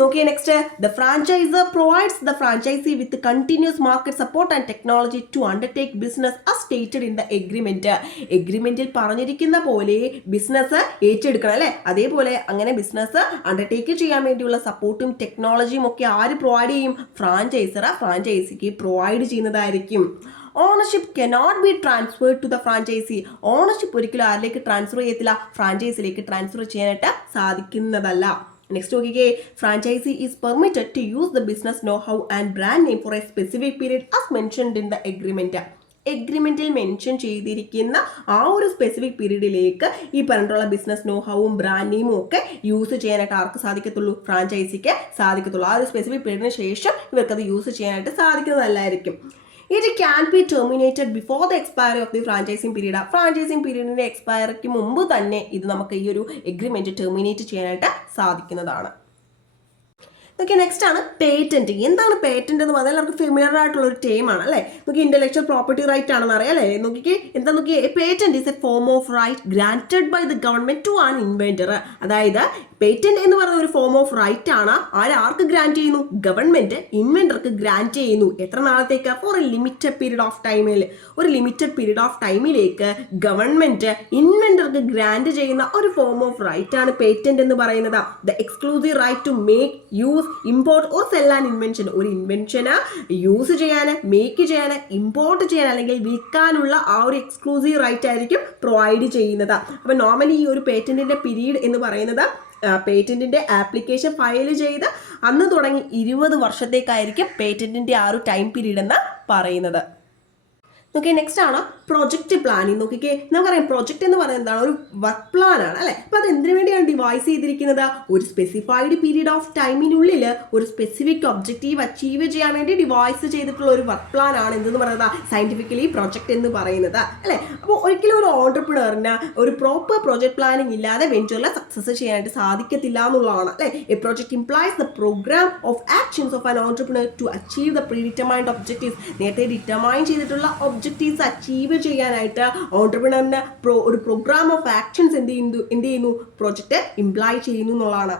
നോക്കിയേ, next, the franchisor provides the franchisee with continuous market support and technology to undertake business as stated in the agreement. എഗ്രിമെന്റിൽ പറഞ്ഞിരിക്കുന്ന പോലെ business ഏറ്റെടുക്കണം, അല്ലെ. അതേപോലെ അങ്ങനെ ബിസിനസ് അണ്ടർടേക്ക് ചെയ്യാൻ വേണ്ടിയുള്ള സപ്പോർട്ടും ടെക്നോളജിയും ഒക്കെ ആര് പ്രൊവൈഡ് ചെയ്യും, ഫ്രാഞ്ചൈസർ ഫ്രാഞ്ചൈസിക്ക് പ്രൊവൈഡ് ചെയ്യുന്നതായിരിക്കും. Ownership cannot be transferred to the franchisee. Ownership ഒരിക്കലും ആരിലേക്ക് ട്രാൻസ്ഫർ ചെയ്യത്തില്ല, ഫ്രാഞ്ചൈസിലേക്ക് ട്രാൻസ്ഫർ ചെയ്യാനായിട്ട് സാധിക്കുന്നതല്ല. നെക്സ്റ്റ് നോക്കിക്കേ, franchisee is permitted to use the business know how and brand name for a specific period as mentioned in the agreement. എഗ്രിമെന്റിൽ mention ചെയ്തിരിക്കുന്ന ആ ഒരു സ്പെസിഫിക് പീരീഡിലേക്ക് ഈ പറഞ്ഞിട്ടുള്ള ബിസിനസ് നോ ഹൗവും ബ്രാൻഡ് നെയിമും ഒക്കെ യൂസ് ചെയ്യാനായിട്ട് ആർക്ക് സാധിക്കത്തുള്ളൂ, ഫ്രാഞ്ചൈസിക്ക് സാധിക്കത്തുള്ളൂ. ആ ഒരു സ്പെസിഫിക് പീരീഡിന് ശേഷം ഇവർക്കത് യൂസ് ചെയ്യാനായിട്ട് സാധിക്കുന്നതല്ലായിരിക്കും. It can be terminated before the expiry of the franchising period. Franchising പീരീഡിന്റെ എക്സ്പയറിക്ക് മുമ്പ് തന്നെ ഇത് നമുക്ക് ഈ ഒരു എഗ്രിമെന്റ് ടെർമിനേറ്റ് ചെയ്യാനായിട്ട് സാധിക്കുന്നതാണ്. ഓക്കെ, നെക്സ്റ്റ് ആണ് പേറ്റന്റ്. എന്താണ് പേറ്റന്റ് എന്ന് പറഞ്ഞാൽ നമുക്ക് ഫെമിലിയർ ആയിട്ടുള്ള ഒരു ടേം ആണ്, അല്ലേ. നോക്കി, ഇന്റലക്ച്വൽ പ്രോപ്പർട്ടി റൈറ്റ് ആണെന്ന് അറിയാം, അല്ലേ. നോക്കിക്കേ, എന്താ നോക്കിയേ, patent is a form of right granted by the government to an inventor. അതായത് പേറ്റന്റ് എന്ന് പറയുന്ന ഒരു ഫോം ഓഫ് റൈറ്റ് ആണ്. ആർക്ക് ഗ്രാന്റ് ചെയ്യുന്നു, ഗവൺമെന്റ് ഇൻവെന്റർക്ക് ഗ്രാന്റ് ചെയ്യുന്നു. എത്ര നാളത്തേക്ക്, for a limited period of ടൈമിൽ. ഒരു ലിമിറ്റഡ് പീരീഡ് ഓഫ് ടൈമിലേക്ക് ഗവൺമെന്റ് ഇൻവെന്റർക്ക് ഗ്രാന്റ് ചെയ്യുന്ന ഒരു ഫോം ഓഫ് റൈറ്റ് ആണ് പേറ്റന്റ് എന്ന് പറയുന്നത്. The exclusive right to make, use, import or sell an invention. ഒരു ഇൻവെൻഷന് യൂസ് ചെയ്യാൻ, മേക്ക് ചെയ്യാൻ, ഇമ്പോർട്ട് ചെയ്യാൻ അല്ലെങ്കിൽ വിൽക്കാനുള്ള ആ ഒരു എക്സ്ക്ലൂസീവ് റൈറ്റ് ആയിരിക്കും പ്രൊവൈഡ് ചെയ്യുന്നത്. അപ്പോൾ നോർമലി ഈ ഒരു പേറ്റന്റിന്റെ പീരീഡ് എന്ന് പറയുന്നത് പേറ്റന്റിന്റെ ആപ്ലിക്കേഷൻ ഫയൽ ചെയ്ത് അന്ന് തുടങ്ങി 20 വർഷത്തേക്കായിരിക്കും പേറ്റന്റിന്റെ ആ ഒരു ടൈം പീരീഡ് എന്ന് പറയുന്നത്. ഓക്കെ, നെക്സ്റ്റ് ആണ് പ്രൊജക്റ്റ് പ്ലാനിങ്. നോക്കിക്കേ, നമുക്കറിയാം പ്രൊജക്റ്റ് എന്ന് പറയുന്നത് എന്താണ്, ഒരു വർക്ക് പ്ലാൻ ആണ് അല്ലെ. അപ്പൊ അത് എന്തിനു വേണ്ടിയാണ് ഡിവൈസ് ചെയ്തിരിക്കുന്നത്? ഒരു സ്പെസിഫൈഡ് പീരീഡ് ഓഫ് ടൈമിനുള്ളിൽ ഒരു സ്പെസിഫിക് ഒബ്ജക്റ്റീവ് അച്ചീവ് ചെയ്യാൻ വേണ്ടി ഡിവൈസ് ചെയ്തിട്ടുള്ള ഒരു വർക്ക് പ്ലാൻ ആണ് എന്തെന്ന് പറയുന്നത്, സയന്റിഫിക്കലി പ്രൊജക്റ്റ് എന്ന് പറയുന്നത് അല്ലെ. അപ്പോൾ ഒരിക്കലും ഒരു ഓണ്ടർപ്രണറിന് ഒരു പ്രോപ്പർ പ്രൊജക്ട് പ്ലാനിങ് ഇല്ലാതെ വെഞ്ചറിലെ സക്സസ് ചെയ്യാനായിട്ട് സാധിക്കത്തില്ല എന്നുള്ളതാണ് അല്ലെ. A project implies the program of actions of an entrepreneur to achieve the predetermined objectives. നേരത്തെ ഡിറ്റർമൈൻ ചെയ്തിട്ടുള്ള ഒബ്ജക്റ്റീവ്സ് അച്ചീവ് ചെയ്യാനായിട്ട് ഓണ്ടർപ്രണറിന് ഒരു പ്രോഗ്രാം ഓഫ് ആക്ഷൻസ് എന്ത് ചെയ്യുന്നു, പ്രോജക്റ്റ് ഇംപ്ലൈ ചെയ്യുന്നു എന്നുള്ളതാണ്.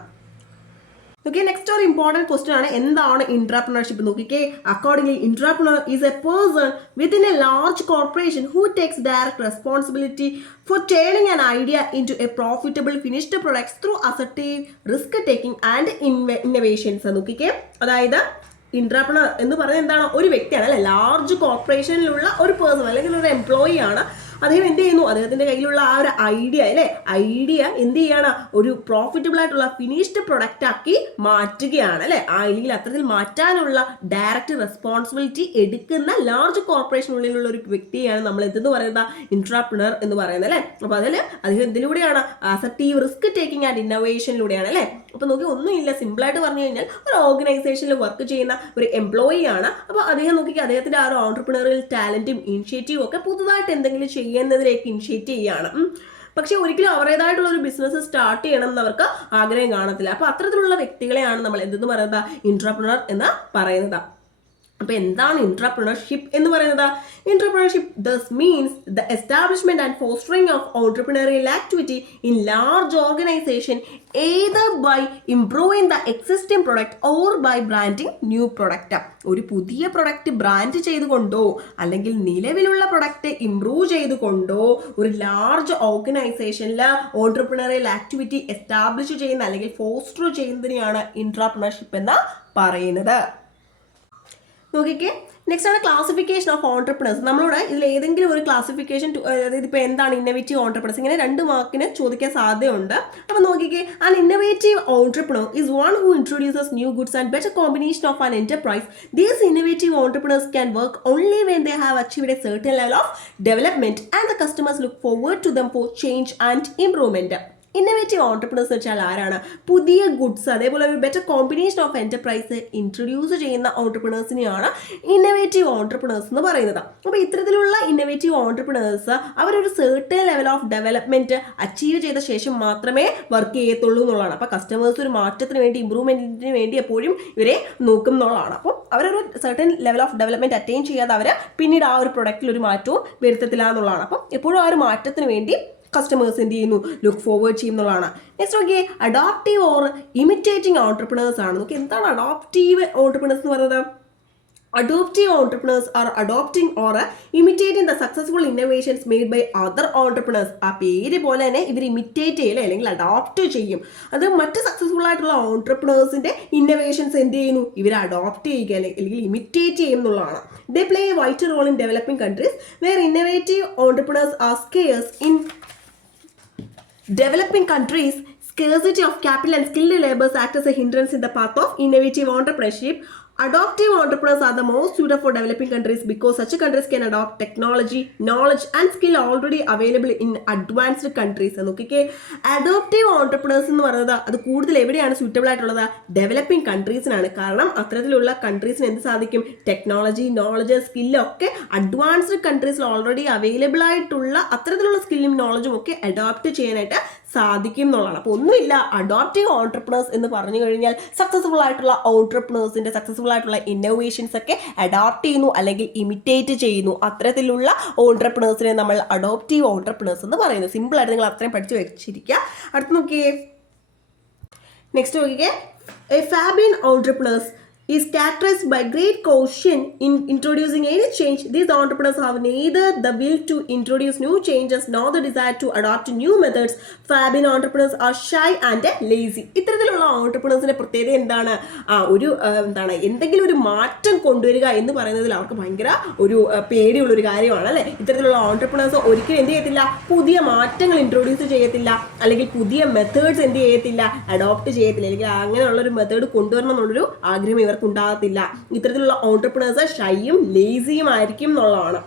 Okay, next ഒരു important question ആണ്, എന്താണ് intrapreneurship? നോക്കിക്കേ, accordingly intrapreneur is a person within a large corporation who takes direct responsibility for turning an idea into a profitable finished product through assertive risk taking and innovations. നോക്കിക്കേ, അതായത് ഇൻട്രാപ്രണർ എന്ന് പറയുന്നത് എന്താണ്, ഒരു വ്യക്തിയാണ് അല്ലെ, ലാർജ് കോർപ്പറേഷനിലുള്ള ഒരു പേഴ്സൺ അല്ലെങ്കിൽ ഒരു എംപ്ലോയി ആണ്. അദ്ദേഹം എന്ത് ചെയ്യുന്നു, അദ്ദേഹത്തിന്റെ കയ്യിലുള്ള ആ ഒരു ഐഡിയ അല്ലെ, ഐഡിയ എന്ത് ചെയ്യാണ്, ഒരു പ്രോഫിറ്റബിൾ ആയിട്ടുള്ള ഫിനിഷ്ഡ് പ്രൊഡക്റ്റ് ആക്കി മാറ്റുകയാണ് അല്ലെ. അല്ലെങ്കിൽ അത്തരത്തിൽ മാറ്റാനുള്ള ഡയറക്റ്റ് റെസ്പോൺസിബിലിറ്റി എടുക്കുന്ന ലാർജ് കോർപ്പറേഷനുള്ളിലുള്ള ഒരു വ്യക്തിയാണ് നമ്മൾ എന്തെന്ന് പറയുന്നത്, ഇൻട്രാപ്രണർ എന്ന് പറയുന്നത് അല്ലെ. അപ്പൊ അതിൽ അദ്ദേഹം എന്തിലൂടെയാണ്, അസർട്ടീവ് റിസ്ക് ടേക്കിംഗ് ആൻഡ് ഇന്നോവേഷനിലൂടെയാണ് അല്ലെ. അപ്പൊ നോക്കി, ഒന്നുമില്ല, സിമ്പിൾ ആയിട്ട് പറഞ്ഞു കഴിഞ്ഞാൽ ഒരു ഓർഗനൈസേഷനിൽ വർക്ക് ചെയ്യുന്ന ഒരു എംപ്ലോയി ആണ്. അപ്പൊ അദ്ദേഹം നോക്കി അദ്ദേഹത്തിന്റെ ആ ഒരു ഓണ്ടർപ്രണറിയൽ ടാലന്റും ഇനിഷ്യേറ്റീവും ഒക്കെ പുതുതായിട്ട് എന്തെങ്കിലും ചെയ്യുന്നതിലേക്ക് ഇനിഷ്യേറ്റ് ചെയ്യുകയാണ്. പക്ഷെ ഒരിക്കലും അവരുടേതായിട്ടുള്ള ഒരു ബിസിനസ് സ്റ്റാർട്ട് ചെയ്യണം എന്ന് അവർക്ക് ആഗ്രഹം കാണത്തില്ല. അപ്പൊ അത്തരത്തിലുള്ള വ്യക്തികളെയാണ് നമ്മൾ എന്തെന്ന് പറയുന്നത്, ഇൻട്രാപ്രണർ എന്ന് പറയുന്നത്. അപ്പോൾ എന്താണ് ഇൻട്രാപ്രണർഷിപ്പ് എന്ന് പറയുന്നത്? ഇൻട്രാപ്രണർഷിപ്പ് thus means the establishment and fostering of entrepreneurial activity in large organization either by improving the existing product or by branding new product. ഒരു പുതിയ പ്രൊഡക്റ്റ് ബ്രാൻഡ് ചെയ്തുകൊണ്ടോ അല്ലെങ്കിൽ നിലവിലുള്ള പ്രൊഡക്റ്റ് ഇംപ്രൂവ് ചെയ്തുകൊണ്ടോ ഒരു ലാർജ് ഓർഗനൈസേഷനിൽ ഓൺട്രപ്രണറിയൽ ആക്ടിവിറ്റി എസ്റ്റാബ്ലിഷ് ചെയ്യുന്ന അല്ലെങ്കിൽ foster ചെയ്യുന്നതിനെയാണ് ഇൻട്രാപ്രണർഷിപ്പ് എന്ന് പറയുന്നത്. നോക്കിക്കേ, നെക്സ്റ്റ് ആണ് ക്ലാസിഫിക്കേഷൻ ഓഫ് ഓൺട്രപ്രണേഴ്സ്. നമ്മളോട് ഇതിൽ ഏതെങ്കിലും ഒരു ക്ലാസിഫിക്കേഷൻ, അതായത് ഇപ്പോൾ എന്താണ് ഇന്നോവേറ്റീവ് ഓൺട്രപ്രണേഴ്സ്, ഇങ്ങനെ 2 മാർക്കിന് ചോദിക്കാൻ സാധ്യതയുണ്ട്. അപ്പോൾ നോക്കിക്കേ, an innovative entrepreneur is one who introduces new goods and better combination of an enterprise. These innovative entrepreneurs can work only when they have achieved a certain level of development and the customers look forward to them for change and improvement. Innovative entrepreneurs എന്ന് വെച്ചാൽ ആരാണ്? പുതിയ goods അതേപോലെ ഒരു better combination of enterprise introduce ചെയ്യുന്ന ഓൺട്രപ്രണേഴ്സിനെയാണ് innovative entrepreneurs എന്ന് പറയുന്നത്. അപ്പോൾ ഇത്തരത്തിലുള്ള ഇന്നോവേറ്റീവ് ഓൺട്രപ്രണേഴ്സ് അവരൊരു certain level of development achieve ചെയ്ത ശേഷം മാത്രമേ വർക്ക് ചെയ്യത്തുള്ളൂ എന്നുള്ളതാണ്. അപ്പോൾ കസ്റ്റമേഴ്സ് ഒരു മാറ്റത്തിന് വേണ്ടി, ഇംപ്രൂവ്മെന്റിന് വേണ്ടി എപ്പോഴും ഇവരെ നോക്കും എന്നുള്ളതാണ്. അപ്പോൾ അവരൊരു certain level of development attain ചെയ്യാതെ അവർ പിന്നീട് ആ ഒരു പ്രൊഡക്റ്റിൽ ഒരു മാറ്റവും വരുത്തത്തില്ല എന്നുള്ളതാണ്. അപ്പം എപ്പോഴും ആ ഒരു മാറ്റത്തിന് വേണ്ടി കസ്റ്റമേഴ്സ് എന്ത് ചെയ്യുന്നു, ലുക്ക് ഫോർവേഡ് ചെയ്യുന്നതാണ്. നെക്സ്റ്റ് നോക്കിയേ, അഡോപ്റ്റീവ് ഓർ ഇമിറ്റേറ്റിംഗ് ഓൺട്രപ്രണേഴ്സ് ആണ്. നോക്കി, എന്താണ് അഡോപ്റ്റീവ് ഓൺട്രപ്രണേഴ്സ് എന്ന് പറയുന്നത്? Adoptive entrepreneurs are adopting or imitating the successful innovations made by other entrepreneurs. ആ പേര് പോലെ തന്നെ ഇവർ ഇമിറ്റേറ്റ് ചെയ്യില്ല അല്ലെങ്കിൽ അഡോപ്റ്റ് ചെയ്യും. അത് മറ്റ് സക്സസ്ഫുൾ ആയിട്ടുള്ള ഓൺട്രപ്രണേഴ്സിന്റെ ഇന്നോവേഷൻസ് എന്ത് ചെയ്യുന്നു, ഇവർ അഡോപ്റ്റ് ചെയ്യുക അല്ലെങ്കിൽ ഇമിറ്റേറ്റ് ചെയ്യും എന്നുള്ളതാണ്. They play a vital role in developing countries where innovative entrepreneurs are scarce. In developing countries, scarcity of capital and skilled laborers act as a hindrance in the path of innovative entrepreneurship. Adoptive entrepreneurs are the most suited for developing countries because such countries can adopt technology, knowledge and skill already available in advanced countries. നോക്കിക്കേ, adoptive entrepreneurs എന്ന് പറയുന്നത് അത് കൂടുതൽ എവിടെയാണ് suitable ആയിട്ടുള്ളത്? Developing കൺട്രീസിനാണ്. കാരണം അത്തരത്തിലുള്ള കൺട്രീസിന് എന്ത് സാധിക്കും? ടെക്നോളജി, നോളജ്, സ്കില്ലൊക്കെ അഡ്വാൻസ്ഡ് കൺട്രീസിൽ ഓൾറെഡി അവൈലബിൾ ആയിട്ടുള്ള അത്തരത്തിലുള്ള സ്കില്ലും നോളജും ഒക്കെ അഡോപ്റ്റ് ചെയ്യാനായിട്ട് സാധിക്കും എന്നുള്ളതാണ്. അപ്പോൾ ഒന്നുമില്ല, അഡോപ്റ്റീവ് ഓൺട്രപ്രണേഴ്സ് എന്ന് പറഞ്ഞു കഴിഞ്ഞാൽ സക്സസ്ഫുൾ ആയിട്ടുള്ള ഓൺട്രപ്രണേഴ്സിന്റെ സക്സസ്ഫുൾ ആയിട്ടുള്ള ഇന്നോവേഷൻസ് ഒക്കെ അഡോപ്റ്റ് ചെയ്യുന്നു അല്ലെങ്കിൽ ഇമിറ്റേറ്റ് ചെയ്യുന്നു. അത്തരത്തിലുള്ള ഓൺട്രപ്രണേഴ്സിനെ നമ്മൾ അഡോപ്റ്റീവ് ഓൺട്രപ്രണേഴ്സ് എന്ന് പറയുന്നു. സിമ്പിൾ ആയിട്ട് നിങ്ങൾ അത്രയും പഠിച്ചു വെച്ചിരിക്കുക. അടുത്ത് നോക്കിയേ, നെക്സ്റ്റ് നോക്കിയേ, A Fabian entrepreneurs is characterized by great caution in introducing any change. These entrepreneurs have neither the will to introduce new changes nor the desire to adopt new methods. Fabian entrepreneurs are shy and lazy. ഇത്തരത്തിലുള്ള ഓൺട്രപ്രണേഴ്സിന്റെ പ്രത്യേകത എന്താണ്? എന്തെങ്കിലും ഒരു മാറ്റം കൊണ്ടുവരിക എന്ന് പറയുന്നതിൽ അവർക്ക് ഭയങ്കര ഒരു പേടിയുള്ള ഒരു കാര്യമാണ് അല്ലെ. ഇത്തരത്തിലുള്ള ഓൺട്രപ്രണേഴ്സ് ഒരിക്കലും എന്ത് ചെയ്യത്തില്ല, പുതിയ മാറ്റങ്ങൾ ഇൻട്രൊഡ്യൂസ് ചെയ്യത്തില്ല അല്ലെങ്കിൽ പുതിയ മെത്തേഡ്സ് എന്ത് ചെയ്യത്തില്ല, അഡോപ്റ്റ് ചെയ്യത്തില്ല അല്ലെങ്കിൽ അങ്ങനെയുള്ള ഒരു മെത്തേഡ് കൊണ്ടുവരണം എന്നുള്ളൊരു ആഗ്രഹം ഇവർക്ക് ഉണ്ടാകത്തില്ല. ഇത്തരത്തിലുള്ള ഓൺട്രപ്രണേഴ്സ് ഷൈയും ലേസിയും ആയിരിക്കും എന്നുള്ളതാണ്.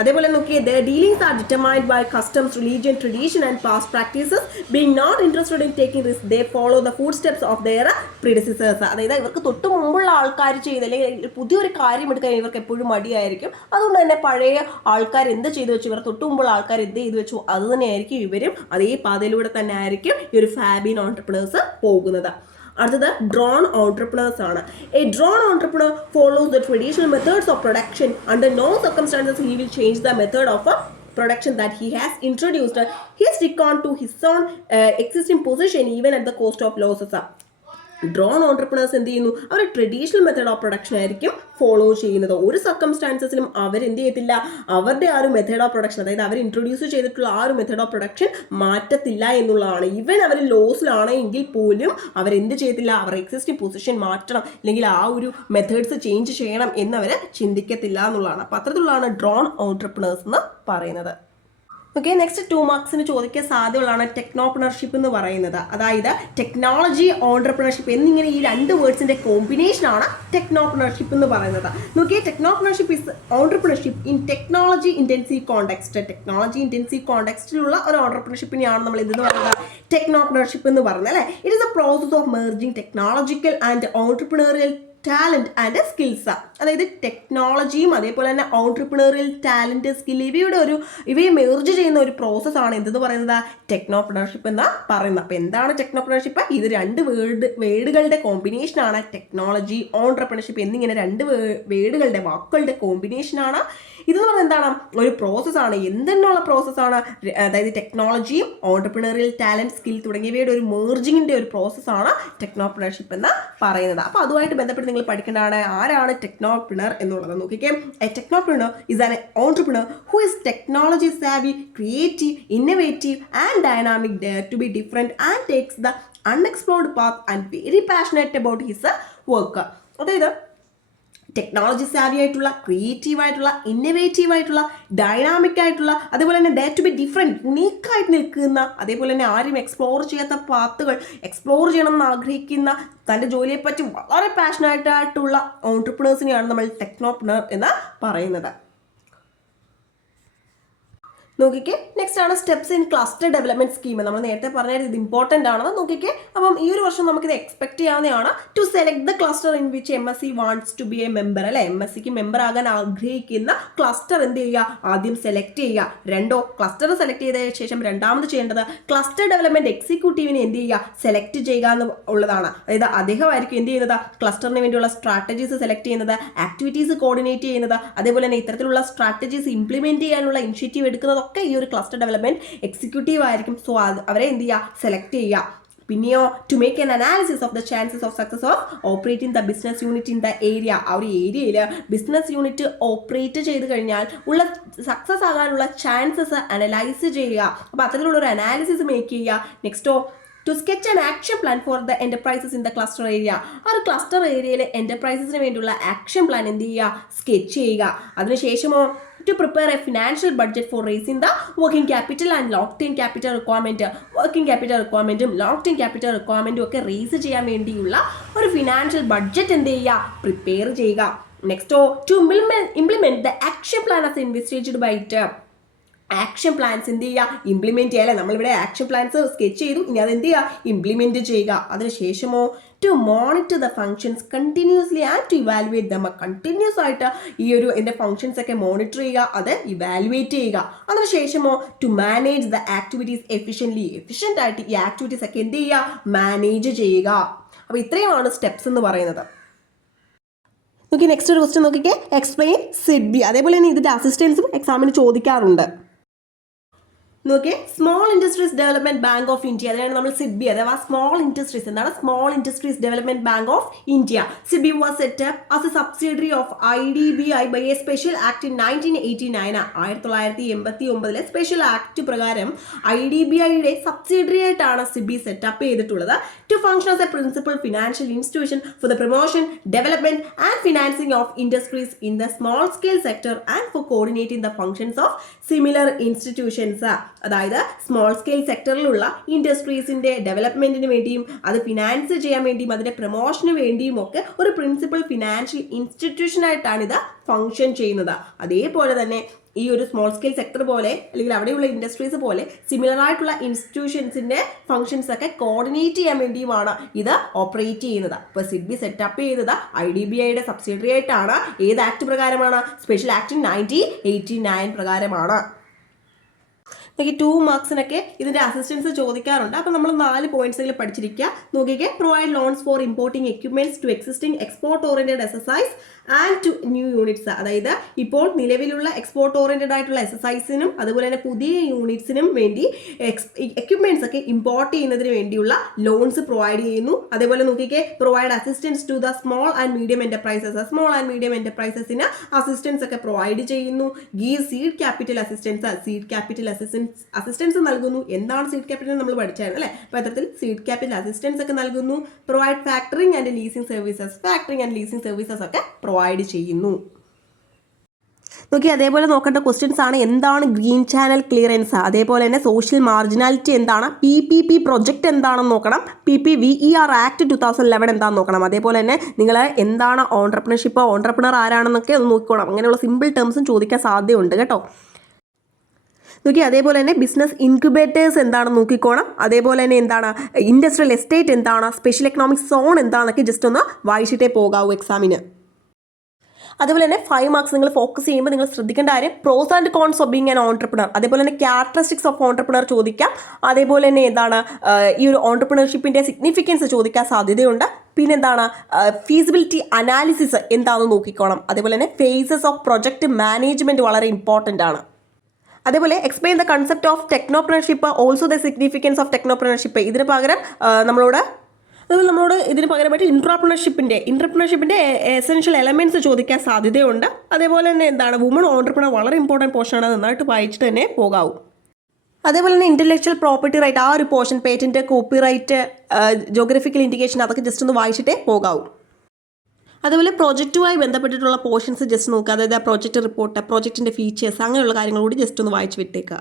അതേപോലെ നോക്കിയേ their dealings are determined by customs, religion, tradition and past practices. Being not interested in taking risks, they follow the footsteps of their predecessors. അതായത് ഇവർക്ക് തൊട്ട് മുമ്പുള്ള ആൾക്കാർ ചെയ്ത് അല്ലെങ്കിൽ പുതിയൊരു കാര്യം എടുക്കാൻ ഇവർക്ക് എപ്പോഴും മടിയായിരിക്കും. അതുകൊണ്ട് തന്നെ പഴയ ആൾക്കാർ എന്ത് ചെയ്തു വെച്ചു, ഇവർ തൊട്ട് മുമ്പുള്ള ആൾക്കാർ എന്ത് ചെയ്തു വെച്ചു അത് തന്നെയായിരിക്കും ഇവരും അതേ പാതയിലൂടെ തന്നെ ആയിരിക്കും ഈ ഒരു ഫാബിൻ ഓൺട്രപ്രണേഴ്സ് പോകുന്നത്. അടുത്തത് ഡ്രോൺ ഓൺട്രപ്രണേഴ്സ് ആണ്. A drone entrepreneur follows the traditional methods of production. Under no circumstances he will change the method of production that he has introduced. He stick on to his own existing position even at the cost of losses. Drone entrepreneurs എന്ത് ചെയ്യുന്നു, അവർ traditional method of production ആയിരിക്കും follow ചെയ്യുന്നത്. ഒരു സർക്കംസ്റ്റാൻസസിലും അവരെന്ത് ചെയ്യത്തില്ല, അവരുടെ ആ ഒരു മെത്തേഡ് ഓഫ് പ്രൊഡക്ഷൻ, അതായത് അവർ ഇൻട്രൊഡ്യൂസ് ചെയ്തിട്ടുള്ള ആ ഒരു മെത്തേഡ് ഓഫ് പ്രൊഡക്ഷൻ മാറ്റത്തില്ല എന്നുള്ളതാണ്. ഈവൻ അവർ ലോസിലാണെങ്കിൽ പോലും അവരെന്ത് ചെയ്യത്തില്ല, അവർ എക്സിസ്റ്റിംഗ് പൊസിഷൻ മാറ്റണം അല്ലെങ്കിൽ ആ ഒരു മെത്തേഡ്സ് ചേഞ്ച് ചെയ്യണം എന്നവർ ചിന്തിക്കത്തില്ല എന്നുള്ളതാണ്. അപ്പോൾ അത്തരത്തിലുള്ളതാണ് ഡ്രോൺ ഓൺട്രപ്രണേഴ്സ് എന്ന് പറയുന്നത്. ഓക്കെ, നെക്സ്റ്റ് 2 മാർക്സിന് ചോദിക്കാൻ സാധ്യതയുള്ളതാണ് ടെക്നോപ്രണർഷിപ്പ് എന്ന് പറയുന്നത്. അതായത് ടെക്നോളജി ഓൺട്രപ്രണർഷിപ്പ് എന്നിങ്ങനെ ഈ 2 വേർഡ്സിന്റെ കോമ്പിനേഷനാണ് ടെക്നോപ്രണർഷിപ്പ് എന്ന് പറയുന്നത്. നോക്കിയേ, technopreneurship is entrepreneurship in technology intensive context. Technology intensive കോണ്ടെക്സ്റ്റിലുള്ള ഒരു ഓൺട്രപ്രണർഷിപ്പിനെയാണ് നമ്മൾ എന്തെന്ന് പറയുന്നത്, ടെക്നോപ്രണർഷിപ്പ് എന്ന് പറയുന്നത് അല്ലേ. It is a process of merging technological and entrepreneurial talent and skills. അതായത് ടെക്നോളജിയും അതേപോലെ തന്നെ ഓൺട്രപ്രണറിയൽ ടാലൻറ്റ്, സ്കിൽ ഇവയെ മെർജ് ചെയ്യുന്ന ഒരു പ്രോസസ്സാണ് എന്തെന്ന് പറയുന്നത്, ടെക്നോപ്രണർഷിപ്പ് എന്ന് പറയുന്നത്. അപ്പോൾ എന്താണ് ടെക്നോപ്രണർഷിപ്പ്? ഇത് 2 വേർഡുകളുടെ കോമ്പിനേഷനാണ് ടെക്നോളജി ഓൺട്രപ്രണർഷിപ്പ് എന്നിങ്ങനെ 2 വാക്കുകളുടെ കോമ്പിനേഷനാണ്. ഇതെന്ന് പറയുന്നത് എന്താണ്, ഒരു പ്രോസസ്സാണ്. എന്തെന്നുള്ള പ്രോസസ്സാണ്, അതായത് ടെക്നോളജിയും ഓൺട്രപ്രണറിയൽ ടാലൻറ്റ്, സ്കിൽ തുടങ്ങിയവയുടെ ഒരു മെർജിങ്ങിൻ്റെ ഒരു പ്രോസസ്സാണ് ടെക്നോപ്രണർഷിപ്പ് എന്ന് പറയുന്നത്. അപ്പോൾ അതുമായിട്ട് ബന്ധപ്പെട്ട് നിങ്ങൾ പഠിക്കേണ്ടതാണ് ആരാണ് ടെക്നോപ്രണർ എന്നുള്ളത്. നോക്കിക്കേ, a technopreneur is an entrepreneur who is technology savvy, creative, innovative and dynamic, dare to be different and takes the unexplored path and very passionate about his work. അതായത് ടെക്നോളജി സാവി ആയിട്ടുള്ള, creative ആയിട്ടുള്ള, innovative ആയിട്ടുള്ള, dynamic ആയിട്ടുള്ള, അതേപോലെ തന്നെ dare to be different, യുണീക്കായിട്ട് നിൽക്കുന്ന, അതേപോലെ തന്നെ ആരും എക്സ്പ്ലോർ ചെയ്യാത്ത പാത്തുകൾ എക്സ്പ്ലോർ ചെയ്യണം എന്ന് ആഗ്രഹിക്കുന്ന, തൻ്റെ ജോലിയെപ്പറ്റി വളരെ പാഷനായിട്ടായിട്ടുള്ള ഓൺട്രപ്രണേഴ്സിനെയാണ് നമ്മൾ ടെക്നോപ്രണർ എന്ന് പറയുന്നത്. നോക്കിക്കേ, നെക്സ്റ്റ് ആണ് steps in cluster development scheme. നമ്മൾ നേരത്തെ പറഞ്ഞാൽ ഇത് ഇമ്പോർട്ടൻ്റ് ആണെന്ന്. നോക്കിക്കേ, അപ്പം ഈ ഒരു വർഷം നമുക്കിത് എക്സ്പെക്ട് ചെയ്യാവുന്നതാണ്. To select the cluster in which MSc wants to be a member അല്ലെ. MScക്ക് മെമ്പർ ആകാൻ ആഗ്രഹിക്കുന്ന ക്ലസ്റ്റർ എന്ത് ചെയ്യുക, ആദ്യം സെലക്ട് ചെയ്യുക. ക്ലസ്റ്റർ സെലക്ട് ചെയ്ത ശേഷം രണ്ടാമത് ചെയ്യേണ്ടത് ക്ലസ്റ്റർ ഡെവലപ്മെന്റ് എക്സിക്യൂട്ടീവിനെ എന്ത് ചെയ്യുക, സെലക്ട് ചെയ്യുക എന്ന് ഉള്ളതാണ്. അതായത് അദ്ദേഹമായിരിക്കും എന്ത് ചെയ്യുന്നത്, ക്ലസ്റ്ററിന് വേണ്ടിയുള്ള സ്ട്രാറ്റജീസ് സെലക്ട് ചെയ്യുന്നത്, ആക്ടിവിറ്റീസ് കോർഡിനേറ്റ് ചെയ്യുന്നത്, അതേപോലെ തന്നെ ഇത്തരത്തിലുള്ള സ്ട്രാറ്റജീസ് ഇംപ്ലിമെന്റ് ചെയ്യാനുള്ള ഇനിഷ്യേറ്റീവ് എടുക്കുന്നത് ഈ ഒരു ക്ലസ്റ്റർ ഡെവലപ്മെന്റ് എക്സിക്യൂട്ടീവ് ആയിരിക്കും. സോ അവരെ എന്ത് ചെയ്യുക, സെലക്ട് ചെയ്യുക. പിന്നെയോ to make an analysis of the chances of success of operating the business unit in the area. ആ ഒരു ഏരിയയിൽ ബിസിനസ് യൂണിറ്റ് ഓപ്പറേറ്റ് ചെയ്ത് കഴിഞ്ഞാൽ ഉള്ള സക്സസ് ആകാനുള്ള ചാൻസസ് അനലൈസ് ചെയ്യുക. അപ്പോൾ അത്തരത്തിലുള്ള ഒരു അനാലിസിസ് മേക്ക് ചെയ്യുക. നെക്സ്റ്റോ to sketch an action plan for the enterprises in the cluster area. ആ ഒരു ക്ലസ്റ്റർ ഏരിയയിലെ എന്റർപ്രൈസസിന് വേണ്ടിയുള്ള ആക്ഷൻ പ്ലാൻ എന്ത് ചെയ്യുക, സ്കെച്ച് ചെയ്യുക. അതിനുശേഷമോ to prepare a financial budget for raising the working capital and locked-in capital requirement. Working capital requirement-ഉം locked-in capital requirement-ഉം ഒക്കെ raise ചെയ്യാൻ വേണ്ടിയുള്ള ഒരു ഫിനാൻഷ്യൽ ബഡ്ജറ്റ് എന്ത് ചെയ്യുക, പ്രിപ്പയർ ചെയ്യുക. നെക്സ്റ്റോ to implement the action plan as investigated by it. Action plans എന്ത് ചെയ്യുക, ഇംപ്ലിമെൻറ്റ് ചെയ്യുക അല്ലേ. നമ്മളിവിടെ ആക്ഷൻ പ്ലാൻസ് സ്കെച്ച് ചെയ്തു, ഇനി അത് എന്ത് ചെയ്യുക, ഇംപ്ലിമെൻറ്റ് ചെയ്യുക. അതിനുശേഷമോ to monitor the functions continuously and to evaluate them. Continuous ആയിട്ട് ഈ ഒരു എൻ്റെ ഫങ്ഷൻസ് ഒക്കെ മോണിറ്റർ ചെയ്യുക, അത് ഇവാലുവേറ്റ് ചെയ്യുക. അതിനുശേഷമോ to manage the activities efficient ആയിട്ട് ഈ ആക്ടിവിറ്റീസ് ഒക്കെ എന്ത് ചെയ്യുക, മാനേജ് ചെയ്യുക. അപ്പോൾ ഇത്രയുമാണ് സ്റ്റെപ്സ് എന്ന് പറയുന്നത്. നോക്കി, നെക്സ്റ്റ് ഒരു ക്വസ്റ്റ്യൻ നോക്കിക്കേ, എക്സ്പ്ലെയിൻ SIDBI. അതേപോലെ തന്നെ ഇതിൻ്റെ അസിസ്റ്റൻസും എക്സാമിന് ചോദിക്കാറുണ്ട്. നോക്കിയേ, small industries development bank of India, അതായത് നമ്മൾ SIDBI അഥവാ സ്മോൾ ഇൻഡസ്ട്രീസ്. എന്താണ് small industries development bank of India? SIDBI was set up as a subsidiary of IDBI by a special act in 1989. 1989 special act പ്രകാരം IDBIയുടെ subsidiary ആയിട്ടാണ് SIDBI set up ചെയ്തിട്ടുള്ളത്. To function as a principal financial institution for the promotion, development and financing of industries in the small scale sector and four coordinating the functions of similar institutions. അതായത് small scale സെക്ടറിലുള്ള ഇൻഡസ്ട്രീസിന്റെ ഡെവലപ്മെന്റിന് വേണ്ടിയും അത് finance ചെയ്യാൻ വേണ്ടിയും അതിന്റെ പ്രൊമോഷന് വേണ്ടിയും ഒക്കെ ഒരു principal financial institution ആയിട്ടാണ് ഇത് ഫംഗ്ഷൻ ചെയ്യുന്നത്. അതേപോലെ തന്നെ ഈ ഒരു സ്മോൾ സ്കെയിൽ സെക്ടർ പോലെ അല്ലെങ്കിൽ അവിടെയുള്ള ഇൻഡസ്ട്രീസ് പോലെ സിമിലർ ആയിട്ടുള്ള ഇൻസ്റ്റിറ്റ്യൂഷൻസിന്റെ ഫംഗ്ഷൻസ് ഒക്കെ കോർഡിനേറ്റ് ചെയ്യാൻ വേണ്ടിയുമാണ് ഇത് ഓപ്പറേറ്റ് ചെയ്യുന്നത്. ഇപ്പോൾ സിഡ്ബി സെറ്റപ്പ് ചെയ്തത് IDBIയുടെ സബ്സിഡറി ആയിട്ടാണ്. ഏത് ആക്ട് പ്രകാരമാണ്? സ്പെഷ്യൽ ആക്ട് 1989 പ്രകാരമാണ്. നോക്കി 2 മാർക്സിനൊക്കെ ഇതിൻ്റെ അസിസ്റ്റൻസ് ചോദിക്കാറുണ്ട്. അപ്പോൾ നമ്മൾ 4 പോയിന്റ്സുകൾ പഠിച്ചിരിക്കുക. നോക്കിക്കേ, provide loans for importing equipments to existing export oriented SSIs and to new units. അതായത് ഇപ്പോൾ നിലവിലുള്ള എക്സ്പോർട്ട് ഓറിയന്റഡ് ആയിട്ടുള്ള SSIസിനും അതുപോലെ തന്നെ പുതിയ യൂണിറ്റ്സിനും വേണ്ടി എക്യുപ്മെന്റ്സ് ഒക്കെ ഇമ്പോർട്ട് ചെയ്യുന്നതിന് വേണ്ടിയുള്ള ലോൺസ് പ്രൊവൈഡ് ചെയ്യുന്നു. അതേപോലെ നോക്കിക്കേ, provide assistance to the small and medium enterprises. Small and medium എന്റർപ്രൈസസിന് അസിസ്റ്റൻസ് ഒക്കെ പ്രൊവൈഡ് ചെയ്യുന്നു. Give seed capital assistance. Seed capital assistance നൽകുന്നു. എന്താണ് സീഡ് ക്യാപിറ്റൽ നമ്മൾ പഠിച്ചായിരുന്നു അല്ലേ? അപ്പോൾ അത്തരത്തിൽ സീഡ് ക്യാപിറ്റൽ അസിസ്റ്റൻസ് ഒക്കെ നൽകുന്നു. Provide factoring and leasing services. Factoring and leasing services ഒക്കെ പ്രൊവൈഡ് ചെയ്യുന്നു. നോക്കി, അതേപോലെ നോക്കേണ്ട ക്വസ്റ്റ്യൻസ് ആണ് എന്താണ് ഗ്രീൻ ചാനൽ ക്ലിയറൻസ്, അതേപോലെ തന്നെ സോഷ്യൽ മാർജിനാലിറ്റി എന്താണ്, PPP പ്രൊജക്ട് എന്താണെന്ന് നോക്കണം, PPVER ആക്ട് 2011 എന്താണെന്ന് നോക്കണം. അതേപോലെ തന്നെ നിങ്ങൾ എന്താണ് ഓൺട്രപ്രണർഷിപ്പ്, ഓൺട്രപ്രണർ ആരാണെന്നൊക്കെ ഒന്ന് നോക്കിക്കോണം. അങ്ങനെയുള്ള സിമ്പിൾ ടേംസും ചോദിക്കാൻ സാധ്യതയുണ്ട് കേട്ടോ. നോക്കി, അതേപോലെ തന്നെ ബിസിനസ് ഇൻക്യുബേറ്റേഴ്സ് എന്താണെന്ന് നോക്കിക്കോണം. അതേപോലെ തന്നെ എന്താണ് ഇൻഡസ്ട്രിയൽ എസ്റ്റേറ്റ് എന്താണ്, സ്പെഷ്യൽ എക്കണോമിക് സോൺ എന്താണെന്നൊക്കെ ജസ്റ്റ് ഒന്ന് വായിച്ചിട്ടേ പോകാവൂ എക്സാമിന്. അതേപോലെ തന്നെ 5 മാർക്സ് നിങ്ങൾ ഫോക്കസ് ചെയ്യുമ്പോൾ നിങ്ങൾ ശ്രദ്ധിക്കേണ്ട കാര്യം pros and cons of being an entrepreneur, അതേപോലെ തന്നെ ക്യാരക്ടറിസ്റ്റിക്സ് ഓഫ് ഓൺട്രപ്രണർ ചോദിക്കാം. അതേപോലെ തന്നെ എന്താണ് ഈ ഒരു ഓൺട്രപ്രണർഷിപ്പിൻ്റെ സിഗ്നിഫിക്കൻസ് ചോദിക്കാൻ സാധ്യതയുണ്ട്. പിന്നെ എന്താണ് ഫീസിബിലിറ്റി അനാലിസിസ് എന്താണെന്ന് നോക്കിക്കോണം. അതേപോലെ തന്നെ ഫേസസ് ഓഫ് പ്രൊജക്ട് മാനേജ്മെൻറ്റ് വളരെ ഇമ്പോർട്ടൻ്റ് ആണ്. അതേപോലെ explain the concept of technopreneurship, also the significance of technopreneurship. ഇതിന് പകരം ഇതിന് പകരമായിട്ട് ഇൻട്രപ്രണർഷിപ്പിൻ്റെ എസെൻഷ്യൽ എലമെൻറ്റ്സ് ചോദിക്കാൻ സാധ്യതയുണ്ട്. അതേപോലെ തന്നെ എന്താണ് വുമൺ ഓൺട്രപ്രണർ വളരെ ഇമ്പോർട്ടൻറ്റ് പോർഷനാണ്, നന്നായിട്ട് വായിച്ചിട്ട് തന്നെ പോകാവൂ. അതേപോലെ തന്നെ ഇൻ്റലക്ച്വൽ പ്രോപ്പർട്ടി റൈറ്റ്, ആ ഒരു portion, patent, copyright, geographical indication, അതൊക്കെ ജസ്റ്റ് ഒന്ന് വായിച്ചിട്ടേ പോകാവൂ. അതുപോലെ പ്രോജക്റ്റുമായി ബന്ധപ്പെട്ടിട്ടുള്ള പോർഷൻസ് ജസ്റ്റ് നോക്കുക. അതായത് പ്രോജക്റ്റ് റിപ്പോർട്ട്, പ്രോജക്റ്റിൻ്റെ ഫീച്ചേഴ്സ്, അങ്ങനെയുള്ള കാര്യങ്ങൾ കൂടി ജസ്റ്റ് ഒന്ന് വായിച്ച് വിട്ടേക്കുക.